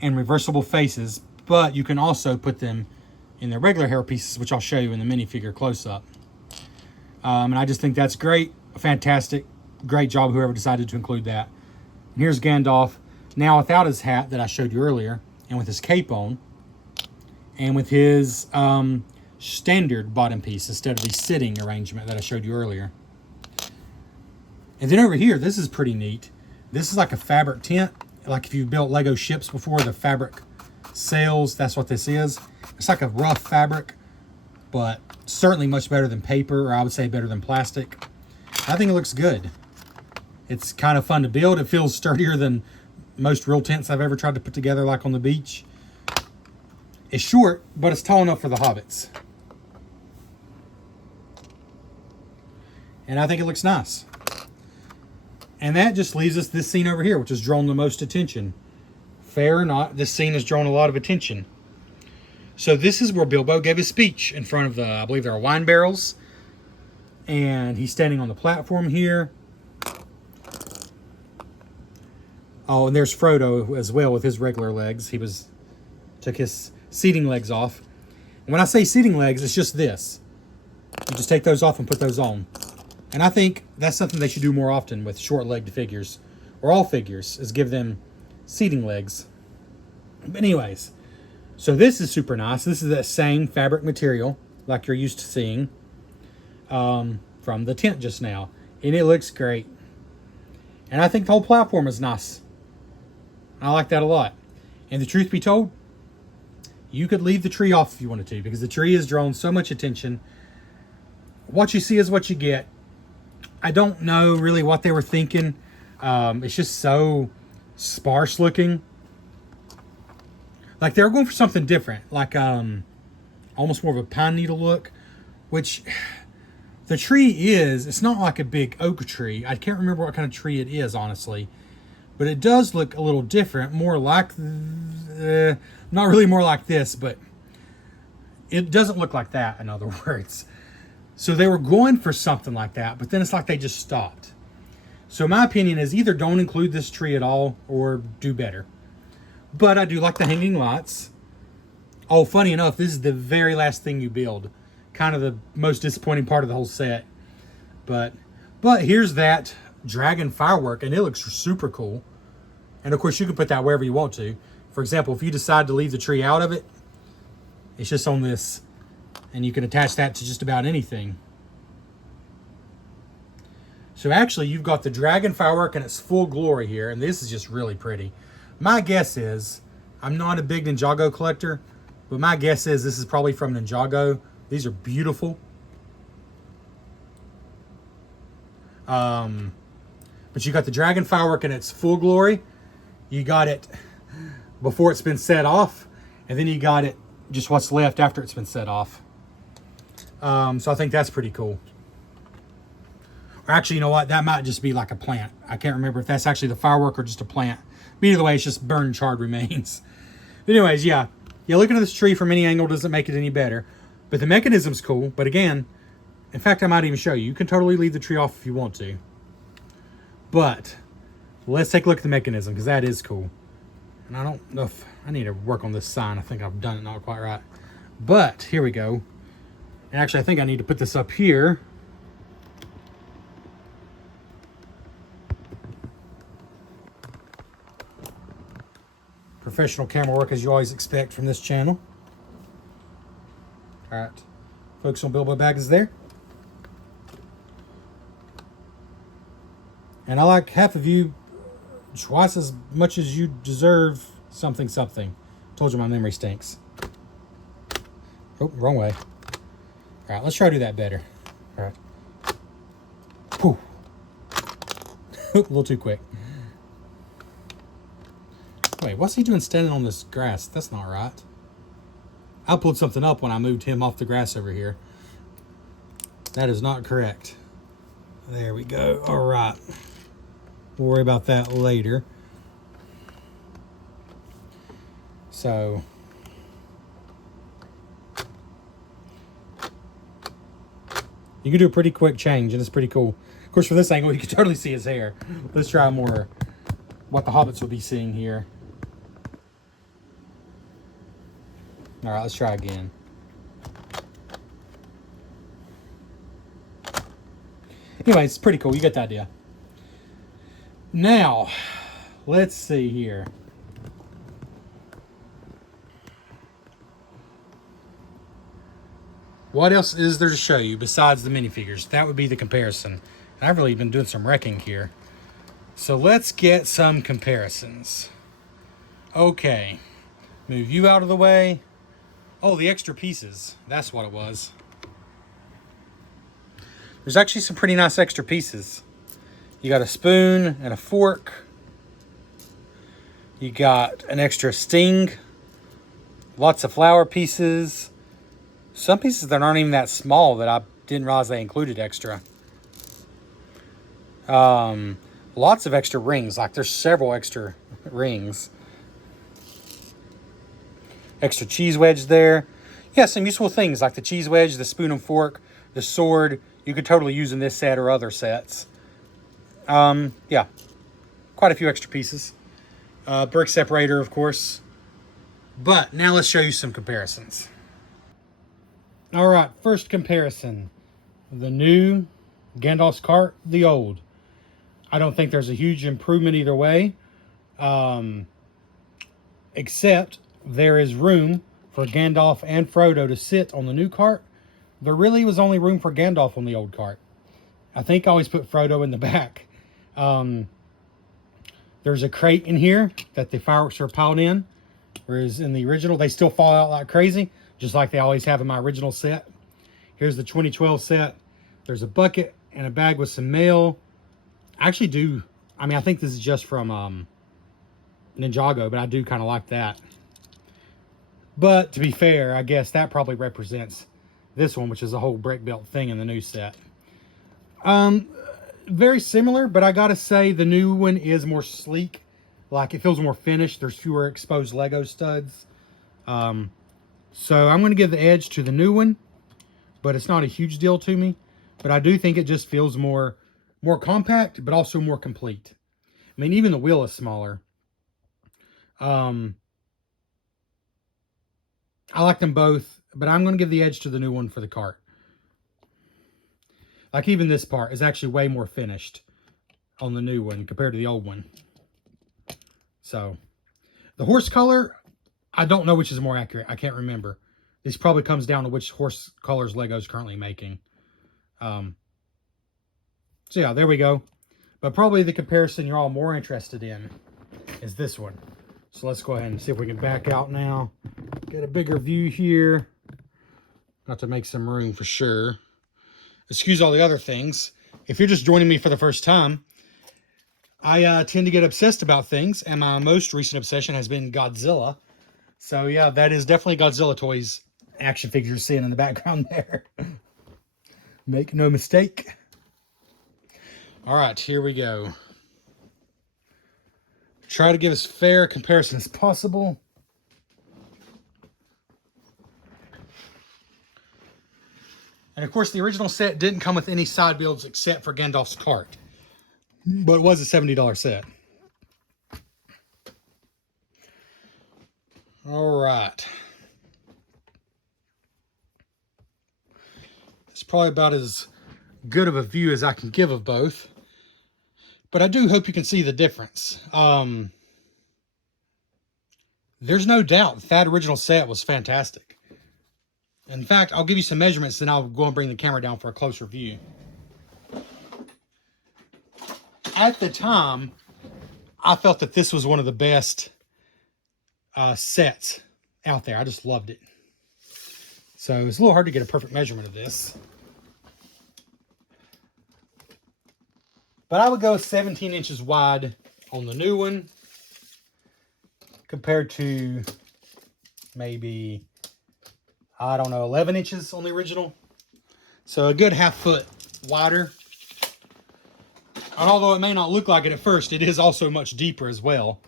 and reversible faces. But you can also put them in their regular hair pieces, which I'll show you in the minifigure close-up. And I just think that's great. Fantastic. Great job, whoever decided to include that. And here's Gandalf, now without his hat that I showed you earlier, and with his cape on, and with his standard bottom piece instead of the sitting arrangement that I showed you earlier. And then over here, this is pretty neat. This is like a fabric tent. Like if you've built Lego ships before, the fabric sails, that's what this is. It's like a rough fabric, but certainly much better than paper, or I would say better than plastic. I think it looks good. It's kind of fun to build. It feels sturdier than most real tents I've ever tried to put together, like on the beach. It's short, but it's tall enough for the hobbits. And I think it looks nice. And that just leaves us this scene over here, which has drawn the most attention. Fair or not, this scene has drawn a lot of attention. So this is where Bilbo gave his speech in front of the, I believe there are wine barrels. And he's standing on the platform here. Oh, and there's Frodo as well with his regular legs. He took his seating legs off. And when I say seating legs, it's just this. You just take those off and put those on. And I think that's something they should do more often with short-legged figures, or all figures, is give them seating legs. But anyways, so this is super nice. This is that same fabric material like you're used to seeing from the tent just now. And it looks great. And I think the whole platform is nice. I like that a lot. And the truth be told, you could leave the tree off if you wanted to, because the tree has drawn so much attention. What you see is what you get. I don't know really what they were thinking. It's just so sparse looking. Like they were going for something different, like almost more of a pine needle look, which the tree is. It's not like a big oak tree. I can't remember what kind of tree it is, honestly. But it does look a little different, more like, not really more like this, but it doesn't look like that, in other words. So they were going for something like that, but then it's like they just stopped. So my opinion is either don't include this tree at all or do better. But I do like the hanging lights. Oh, funny enough, this is the very last thing you build. Kind of the most disappointing part of the whole set. But here's that dragon firework, and it looks super cool. And of course, you can put that wherever you want to. For example, if you decide to leave the tree out of it, it's just on this, and you can attach that to just about anything. So actually, you've got the dragon firework in its full glory here, and this is just really pretty. My guess is, I'm not a big Ninjago collector, but my guess is this is probably from Ninjago. These are beautiful. But you got the dragon firework in its full glory. You got it before it's been set off, and then you got it just what's left after it's been set off. So I think that's pretty cool. Or actually, you know what? That might just be like a plant. I can't remember if that's actually the firework or just a plant. But either way, it's just burned, charred remains. But anyways, yeah. Looking at this tree from any angle doesn't make it any better. But the mechanism's cool. But again, in fact, I might even show you. You can totally leave the tree off if you want to. But let's take a look at the mechanism, because that is cool. And I don't know if I need to work on this sign. I think I've done it not quite right. But here we go. And actually, I think I need to put this up here. Professional camera work, as you always expect from this channel. All right, focus on Bilbo Baggins there. And I like half of you twice as much as you deserve something something. Told you my memory stinks. Oh, wrong way. All right, let's try to do that better. All right. Whew. A little too quick. Wait, what's he doing standing on this grass? That's not right. I pulled something up when I moved him off the grass over here. That is not correct. There we go. All right. We'll worry about that later. So, you can do a pretty quick change, and it's pretty cool. Of course, from this angle, you can totally see his hair. Let's try more what the hobbits will be seeing here. All right, let's try again. Anyway, it's pretty cool. You get the idea. Now, let's see here. What else is there to show you besides the minifigures? That would be the comparison. And I've really been doing some wrecking here. So let's get some comparisons. Okay. Move you out of the way. Oh, the extra pieces. That's what it was. There's actually some pretty nice extra pieces. You got a spoon and a fork. You got an extra sting. Lots of flower pieces. Some pieces that aren't even that small that I didn't realize they included extra. Lots of extra rings. Like there's several extra rings. Extra cheese wedge there. Yeah, some useful things like the cheese wedge, the spoon and fork, the sword. You could totally use in this set or other sets. Yeah, quite a few extra pieces. Brick separator, of course. But now let's show you some comparisons. All right, first comparison. The new Gandalf's cart, the old. I don't think there's a huge improvement either way. Except there is room for Gandalf and Frodo to sit on the new cart. There really was only room for Gandalf on the old cart. I think I always put Frodo in the back. There's a crate in here that the fireworks are piled in. Whereas in the original, they still fall out like crazy, just like they always have in my original set. Here's the 2012 set. There's a bucket and a bag with some mail. I actually do, I think this is just from Ninjago, but I do kind of like that. But to be fair, I guess that probably represents this one, which is a whole brick built thing in the new set. Very similar, but I gotta say the new one is more sleek. Like it feels more finished. There's fewer exposed Lego studs. So I'm going to give the edge to the new one, but it's not a huge deal to me. But I do think it just feels more compact, but also more complete. I mean, even the wheel is smaller. I like them both, but I'm going to give the edge to the new one for the cart. Like even this part is actually way more finished on the new one compared to the old one. So the horse color, I don't know which is more accurate. I can't remember. This probably comes down to which horse colors Lego's currently making. So yeah, there we go. But probably the comparison you're all more interested in is this one. So let's go ahead and see if we can back out now. Get a bigger view here. Not to make some room for sure. Excuse all the other things. If you're just joining me for the first time, I tend to get obsessed about things, and my most recent obsession has been Godzilla. So yeah, that is definitely Godzilla toys action figure you're seeing in the background there. Make no mistake. All right, here we go. Try to give as fair a comparison as possible. And of course, the original set didn't come with any side builds except for Gandalf's cart. But it was a $70 set. All right. probably about as good of a view as I can give of both. But I do hope you can see the difference. There's no doubt that original set was fantastic. In fact, I'll give you some measurements, then I'll go and bring the camera down for a closer view. At the time, I felt that this was one of the best sets out there. I just loved it. So it's a little hard to get a perfect measurement of this. But I would go 17 inches wide on the new one compared to maybe, I don't know, 11 inches on the original. So a good half foot wider. And although it may not look like it at first, it is also much deeper as well.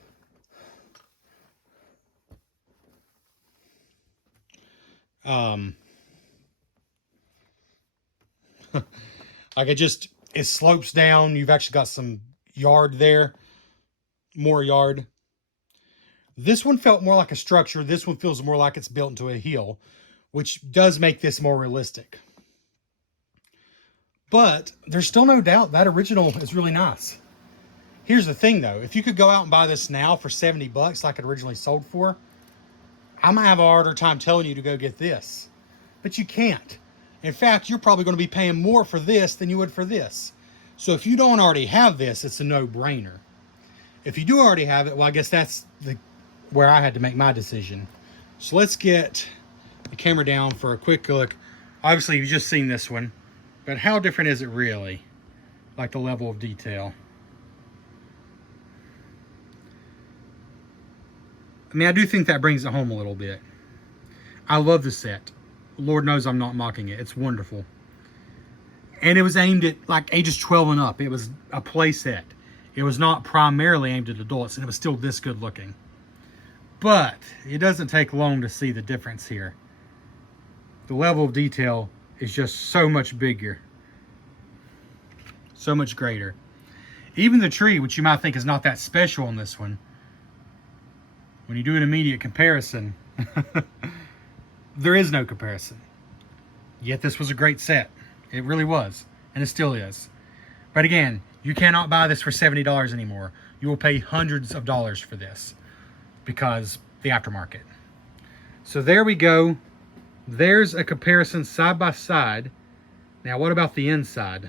Like it slopes down. You've actually got some yard there, more yard. This one felt more like a structure. This one feels more like it's built into a hill, which does make this more realistic. But there's still no doubt that original is really nice. Here's the thing though, if you could go out and buy this now for 70 bucks like it originally sold for, I might have a harder time telling you to go get this. But you can't. In fact, you're probably going to be paying more for this than you would for this. So if you don't already have this, it's a no-brainer. If you do already have it, well, I guess that's where I had to make my decision. So let's get the camera down for a quick look. Obviously, you've just seen this one. But how different is it really? Like the level of detail. I mean, I do think that brings it home a little bit. I love the set. Lord knows I'm not mocking it. It's wonderful. And it was aimed at like ages 12 and up. It was a play set. It was not primarily aimed at adults, and it was still this good looking. But it doesn't take long to see the difference here. The level of detail is just so much bigger. So much greater. Even the tree, which you might think is not that special on this one, when you do an immediate comparison, there is no comparison. Yet this was a great set. It really was. And it still is. But again, you cannot buy this for $70 anymore. You will pay hundreds of dollars for this because the aftermarket. So there we go. There's a comparison side by side. Now what about the inside?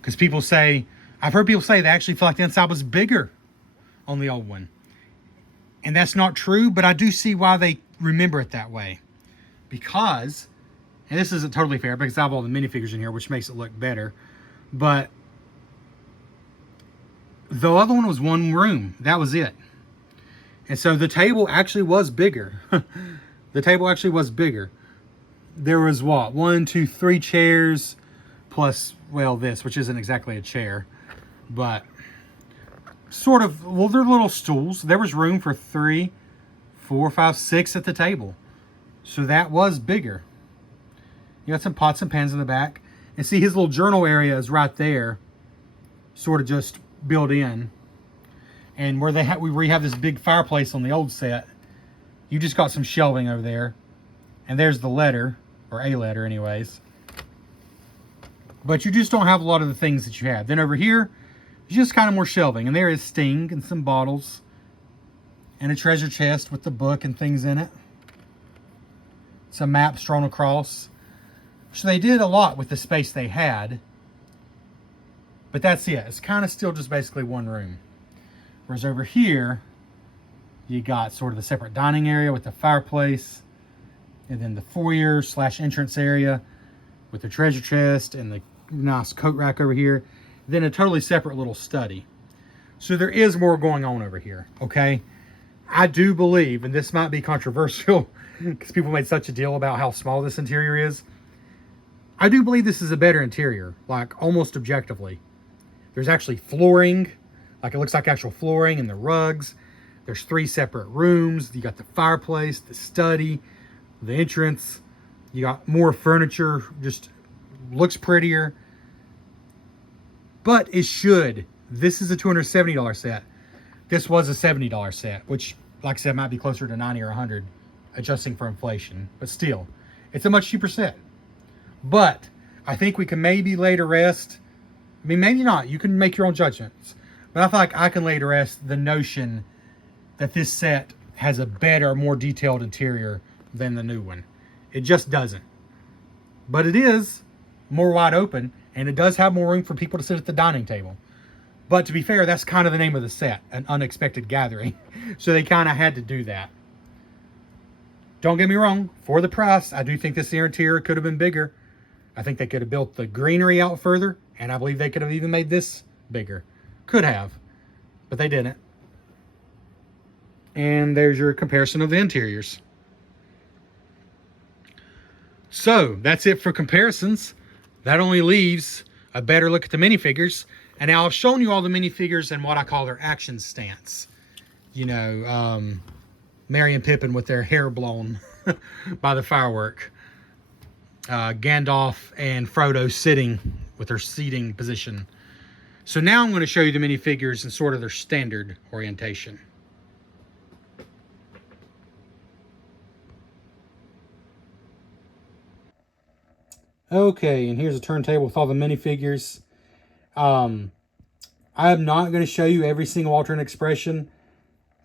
Because people say, I've heard people say they actually feel like the inside was bigger on the old one. And that's not true, but I do see why they remember it that way. Because, and this isn't totally fair because I have all the minifigures in here, which makes it look better. But the other one was one room. That was it. And so the table actually was bigger. The table actually was bigger. There was what? 1, 2, 3 chairs plus, well, this, which isn't exactly a chair. But sort of, well, they're little stools. There was room for 3, 4, 5, 6 at the table. So that was bigger. You got some pots and pans in the back. And see, his little journal area is right there. Sort of just built in. And where we have this big fireplace on the old set, you just got some shelving over there. And there's the letter, or a letter anyways. But you just don't have a lot of the things that you have. Then over here, just kind of more shelving. And there is Sting and some bottles. And a treasure chest with the book and things in it. Some maps strewn across. So they did a lot with the space they had. But that's it. It's kind of still just basically one room. Whereas over here, you got sort of the separate dining area with the fireplace. And then the foyer / entrance area with the treasure chest and the nice coat rack over here. Then a totally separate little study. So there is more going on over here, okay? I do believe, and this might be controversial because people made such a deal about how small this interior is. I do believe this is a better interior, like almost objectively. There's actually flooring, like it looks like actual flooring, and the rugs. There's 3 separate rooms. You got the fireplace, the study, the entrance. You got more furniture, just looks prettier. But it should. This is a $270 set. This was a $70 set, which Like I said, it might be closer to 90 or 100, adjusting for inflation. But still, it's a much cheaper set. But I think we can maybe lay to rest. I mean, maybe not. You can make your own judgments. But I feel like I can lay to rest the notion that this set has a better, more detailed interior than the new one. It just doesn't. But it is more wide open, and it does have more room for people to sit at the dining table. But to be fair, that's kind of the name of the set, an unexpected gathering. So they kind of had to do that. Don't get me wrong, for the price, I do think this interior could have been bigger. I think they could have built the greenery out further, and I believe they could have even made this bigger. Could have, but they didn't. And there's your comparison of the interiors. So that's it for comparisons. That only leaves a better look at the minifigures. And now I've shown you all the minifigures and what I call their action stance. You know, Merry and Pippin with their hair blown by the firework. Gandalf and Frodo sitting with their seating position. So now I'm going to show you the minifigures and sort of their standard orientation. Okay, and here's a turntable with all the minifigures. I am not going to show you every single alternate expression.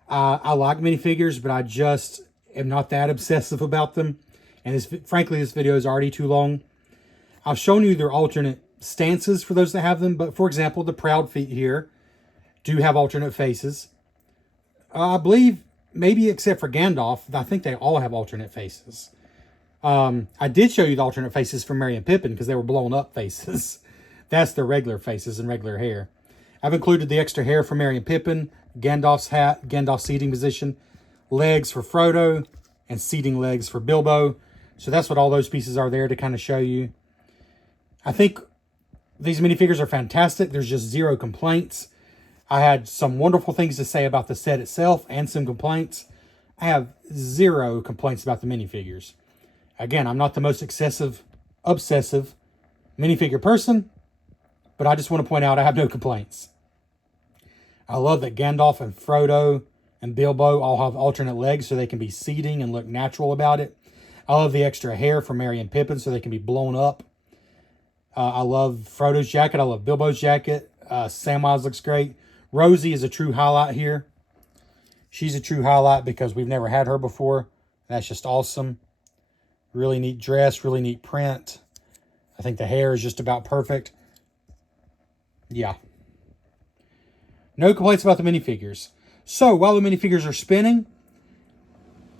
I like minifigures, but I just am not that obsessive about them. And frankly, this video is already too long. I've shown you their alternate stances for those that have them. But for example, the Proud Feet here do have alternate faces. I believe, maybe except for Gandalf, I think they all have alternate faces. I did show you the alternate faces for Merry and Pippin because they were blown up faces. That's their regular faces and regular hair. I've included the extra hair for Merry and Pippin, Gandalf's hat, Gandalf's seating position, legs for Frodo, and seating legs for Bilbo. So that's what all those pieces are there to kind of show you. I think these minifigures are fantastic. There's just zero complaints. I had some wonderful things to say about the set itself and some complaints. I have zero complaints about the minifigures. Again, I'm not the most obsessive minifigure person, but I just want to point out I have no complaints. I love that Gandalf and Frodo and Bilbo all have alternate legs so they can be seating and look natural about it. I love the extra hair for Merry and Pippin so they can be blown up. I love Frodo's jacket. I love Bilbo's jacket. Samwise looks great. Rosie is a true highlight here. She's a true highlight because we've never had her before. That's just awesome. Really neat dress, really neat print. I think the hair is just about perfect. Yeah. No complaints about the minifigures. So, while the minifigures are spinning,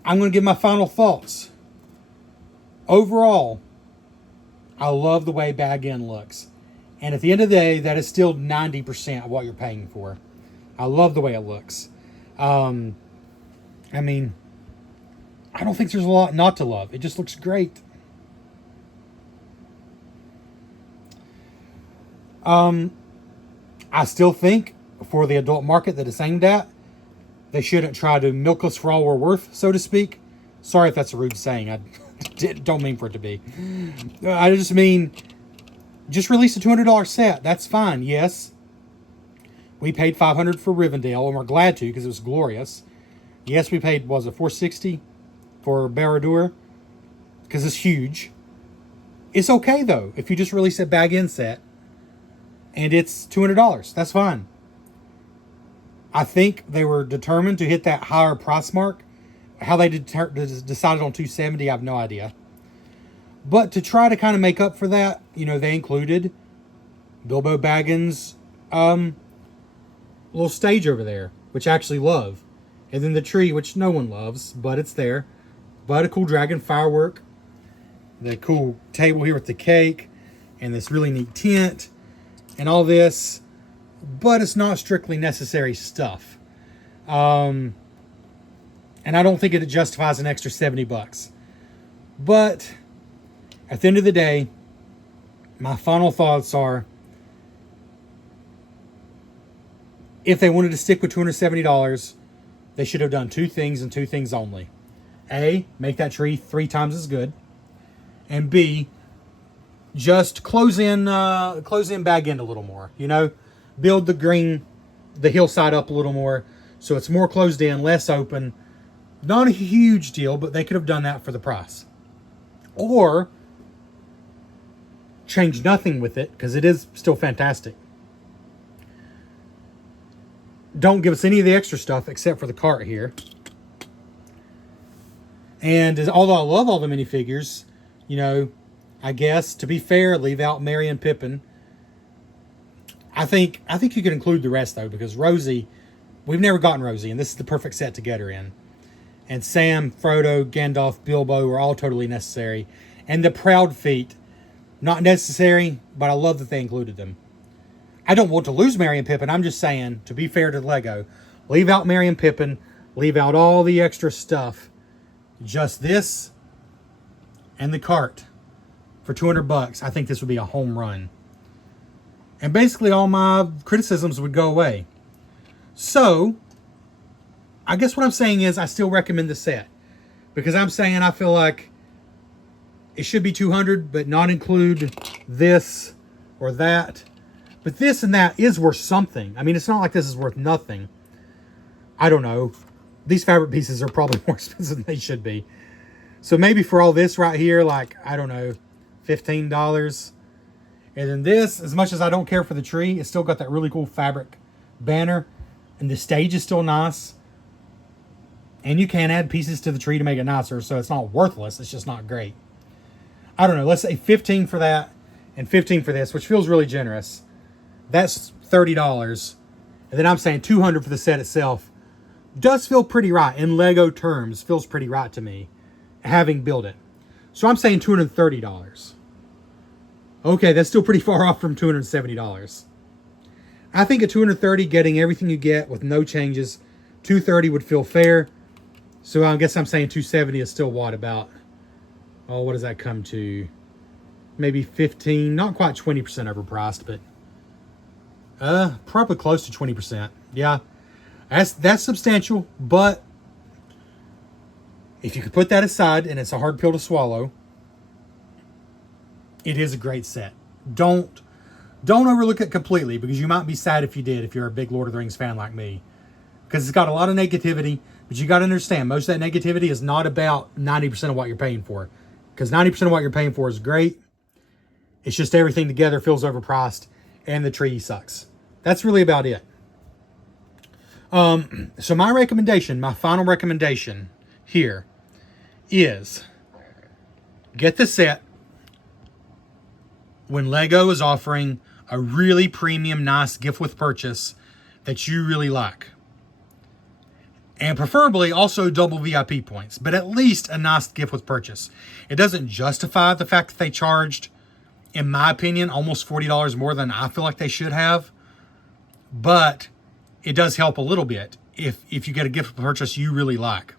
I'm going to give my final thoughts. Overall, I love the way Bag In looks. And at the end of the day, that is still 90% of what you're paying for. I love the way it looks. I mean, I don't think there's a lot not to love. It just looks great. I still think for the adult market that it's aimed at, they shouldn't try to milk us for all we're worth, so to speak. Sorry if that's a rude saying. I don't mean for it to be. I just mean, just release a $200 set. That's fine. Yes, we paid $500 for Rivendell, and we're glad to because it was glorious. Yes, we paid, was it $460 for Barad-dûr because it's huge. It's okay though if you just release a Bag In set and it's $200. That's fine. I think they were determined to hit that higher price mark. How they decided on $270, I have no idea. But to try to kind of make up for that, you know, they included Bilbo Baggins' little stage over there, which I actually love. And then the tree, which no one loves, but it's there. But a cool dragon firework. The cool table here with the cake. And this really neat tent. And all this. But it's not strictly necessary stuff. And I don't think it justifies an extra $70. But at the end of the day, my final thoughts are, if they wanted to stick with $270, they should have done two things and two things only. A, make that tree 3 times as good. And B, just close in Bag In a little more. You know, build the hillside up a little more so it's more closed in, less open. Not a huge deal, but they could have done that for the price. Or change nothing with it, because it is still fantastic. Don't give us any of the extra stuff except for the cart here. And although I love all the minifigures, you know, I guess to be fair, leave out Merry and Pippin. I think you can include the rest though, because Rosie, we've never gotten Rosie, and this is the perfect set to get her in. And Sam, Frodo, Gandalf, Bilbo are all totally necessary. And the Proud Feet, not necessary, but I love that they included them. I don't want to lose Merry and Pippin. I'm just saying, to be fair to Lego, leave out Merry and Pippin, leave out all the extra stuff. Just this and the cart for $200. I think this would be a home run. And basically all my criticisms would go away. So, I guess what I'm saying is I still recommend the set. Because I'm saying I feel like it should be $200, but not include this or that. But this and that is worth something. I mean, it's not like this is worth nothing. I don't know. These fabric pieces are probably more expensive than they should be. So maybe for all this right here, like, I don't know, $15. And then this, as much as I don't care for the tree, it's still got that really cool fabric banner. And the stage is still nice. And you can add pieces to the tree to make it nicer. So it's not worthless. It's just not great. I don't know. Let's say 15 for that and 15 for this, which feels really generous. That's $30. And then I'm saying $200 for the set itself. Does feel pretty right. In Lego terms, feels pretty right to me, having built it. So I'm saying $230. Okay, that's still pretty far off from $270. I think at $230, getting everything you get with no changes, $230 would feel fair. So I guess I'm saying $270 is still what, about, oh, what does that come to? Maybe 15, not quite 20% overpriced, but probably close to 20%. Yeah, that's substantial, but if you could put that aside, and it's a hard pill to swallow, it is a great set. Don't overlook it completely, because you might be sad if you did, if you're a big Lord of the Rings fan like me. Because it's got a lot of negativity, but you got to understand, most of that negativity is not about 90% of what you're paying for. Because 90% of what you're paying for is great. It's just everything together feels overpriced, and the tree sucks. That's really about it. So my recommendation, my final recommendation here is get the set when Lego is offering a really premium, nice gift with purchase that you really like. And preferably also double VIP points, but at least a nice gift with purchase. It doesn't justify the fact that they charged, in my opinion, almost $40 more than I feel like they should have. But it does help a little bit if you get a gift with purchase you really like.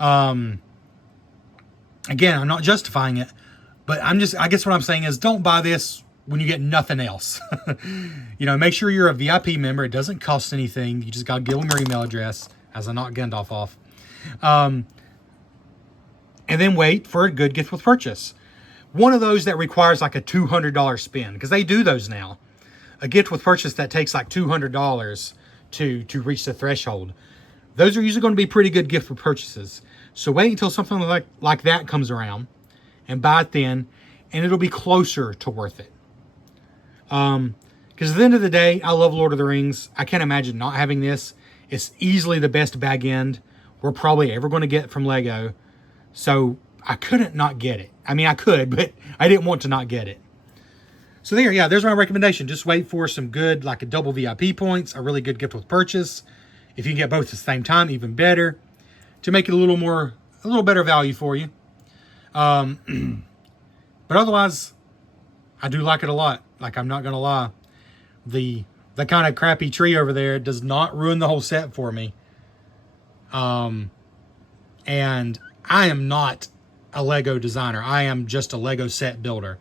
Again, I'm not justifying it, but I guess what I'm saying is don't buy this when you get nothing else. You know, make sure you're a VIP member. It doesn't cost anything. You just got to give them your email address, as I knock Gandalf off. And then wait for a good gift with purchase. One of those that requires like a $200 spend, because they do those now. A gift with purchase that takes like $200 to reach the threshold. Those are usually going to be pretty good gift with purchases. So wait until something like that comes around and buy it then, and it'll be closer to worth it. Because at the end of the day, I love Lord of the Rings. I can't imagine not having this. It's easily the best bag end we're probably ever going to get from Lego. So I couldn't not get it. I mean, I could, but I didn't want to not get it. So there's my recommendation. Just wait for some good, like a double VIP points, a really good gift with purchase. If you can get both at the same time, even better, to make it a little better value for you. But otherwise, I do like it a lot. Like, I'm not going to lie. The kind of crappy tree over there does not ruin the whole set for me. And I am not a Lego designer. I am just a Lego set builder.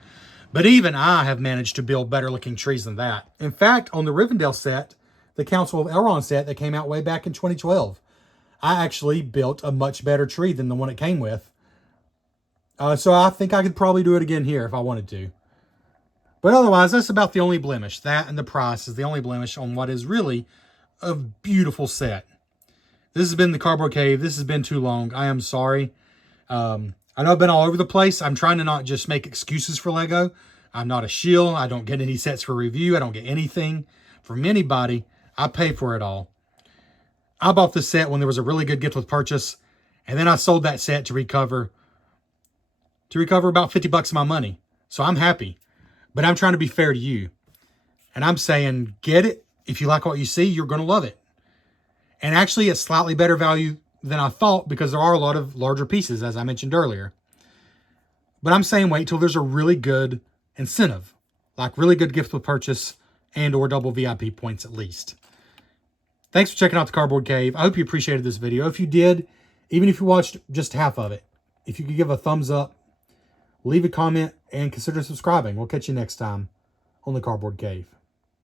But even I have managed to build better looking trees than that. In fact, on the Rivendell set, the Council of Elrond set that came out way back in 2012, I actually built a much better tree than the one it came with. So I think I could probably do it again here if I wanted to. But otherwise, that's about the only blemish. That and the price is the only blemish on what is really a beautiful set. This has been the Cardboard Cave. This has been too long. I am sorry. I know I've been all over the place. I'm trying to not just make excuses for Lego. I'm not a shill. I don't get any sets for review. I don't get anything from anybody. I pay for it all. I bought this set when there was a really good gift with purchase, and then I sold that set to recover about 50 bucks of my money. So I'm happy, but I'm trying to be fair to you. And I'm saying, get it. If you like what you see, you're going to love it. And actually, it's slightly better value than I thought because there are a lot of larger pieces, as I mentioned earlier. But I'm saying wait till there's a really good incentive, like really good gift with purchase and or double VIP points at least. Thanks for checking out the Cardboard Cave. I hope you appreciated this video. If you did, even if you watched just half of it, if you could give a thumbs up, leave a comment, and consider subscribing. We'll catch you next time on the Cardboard Cave.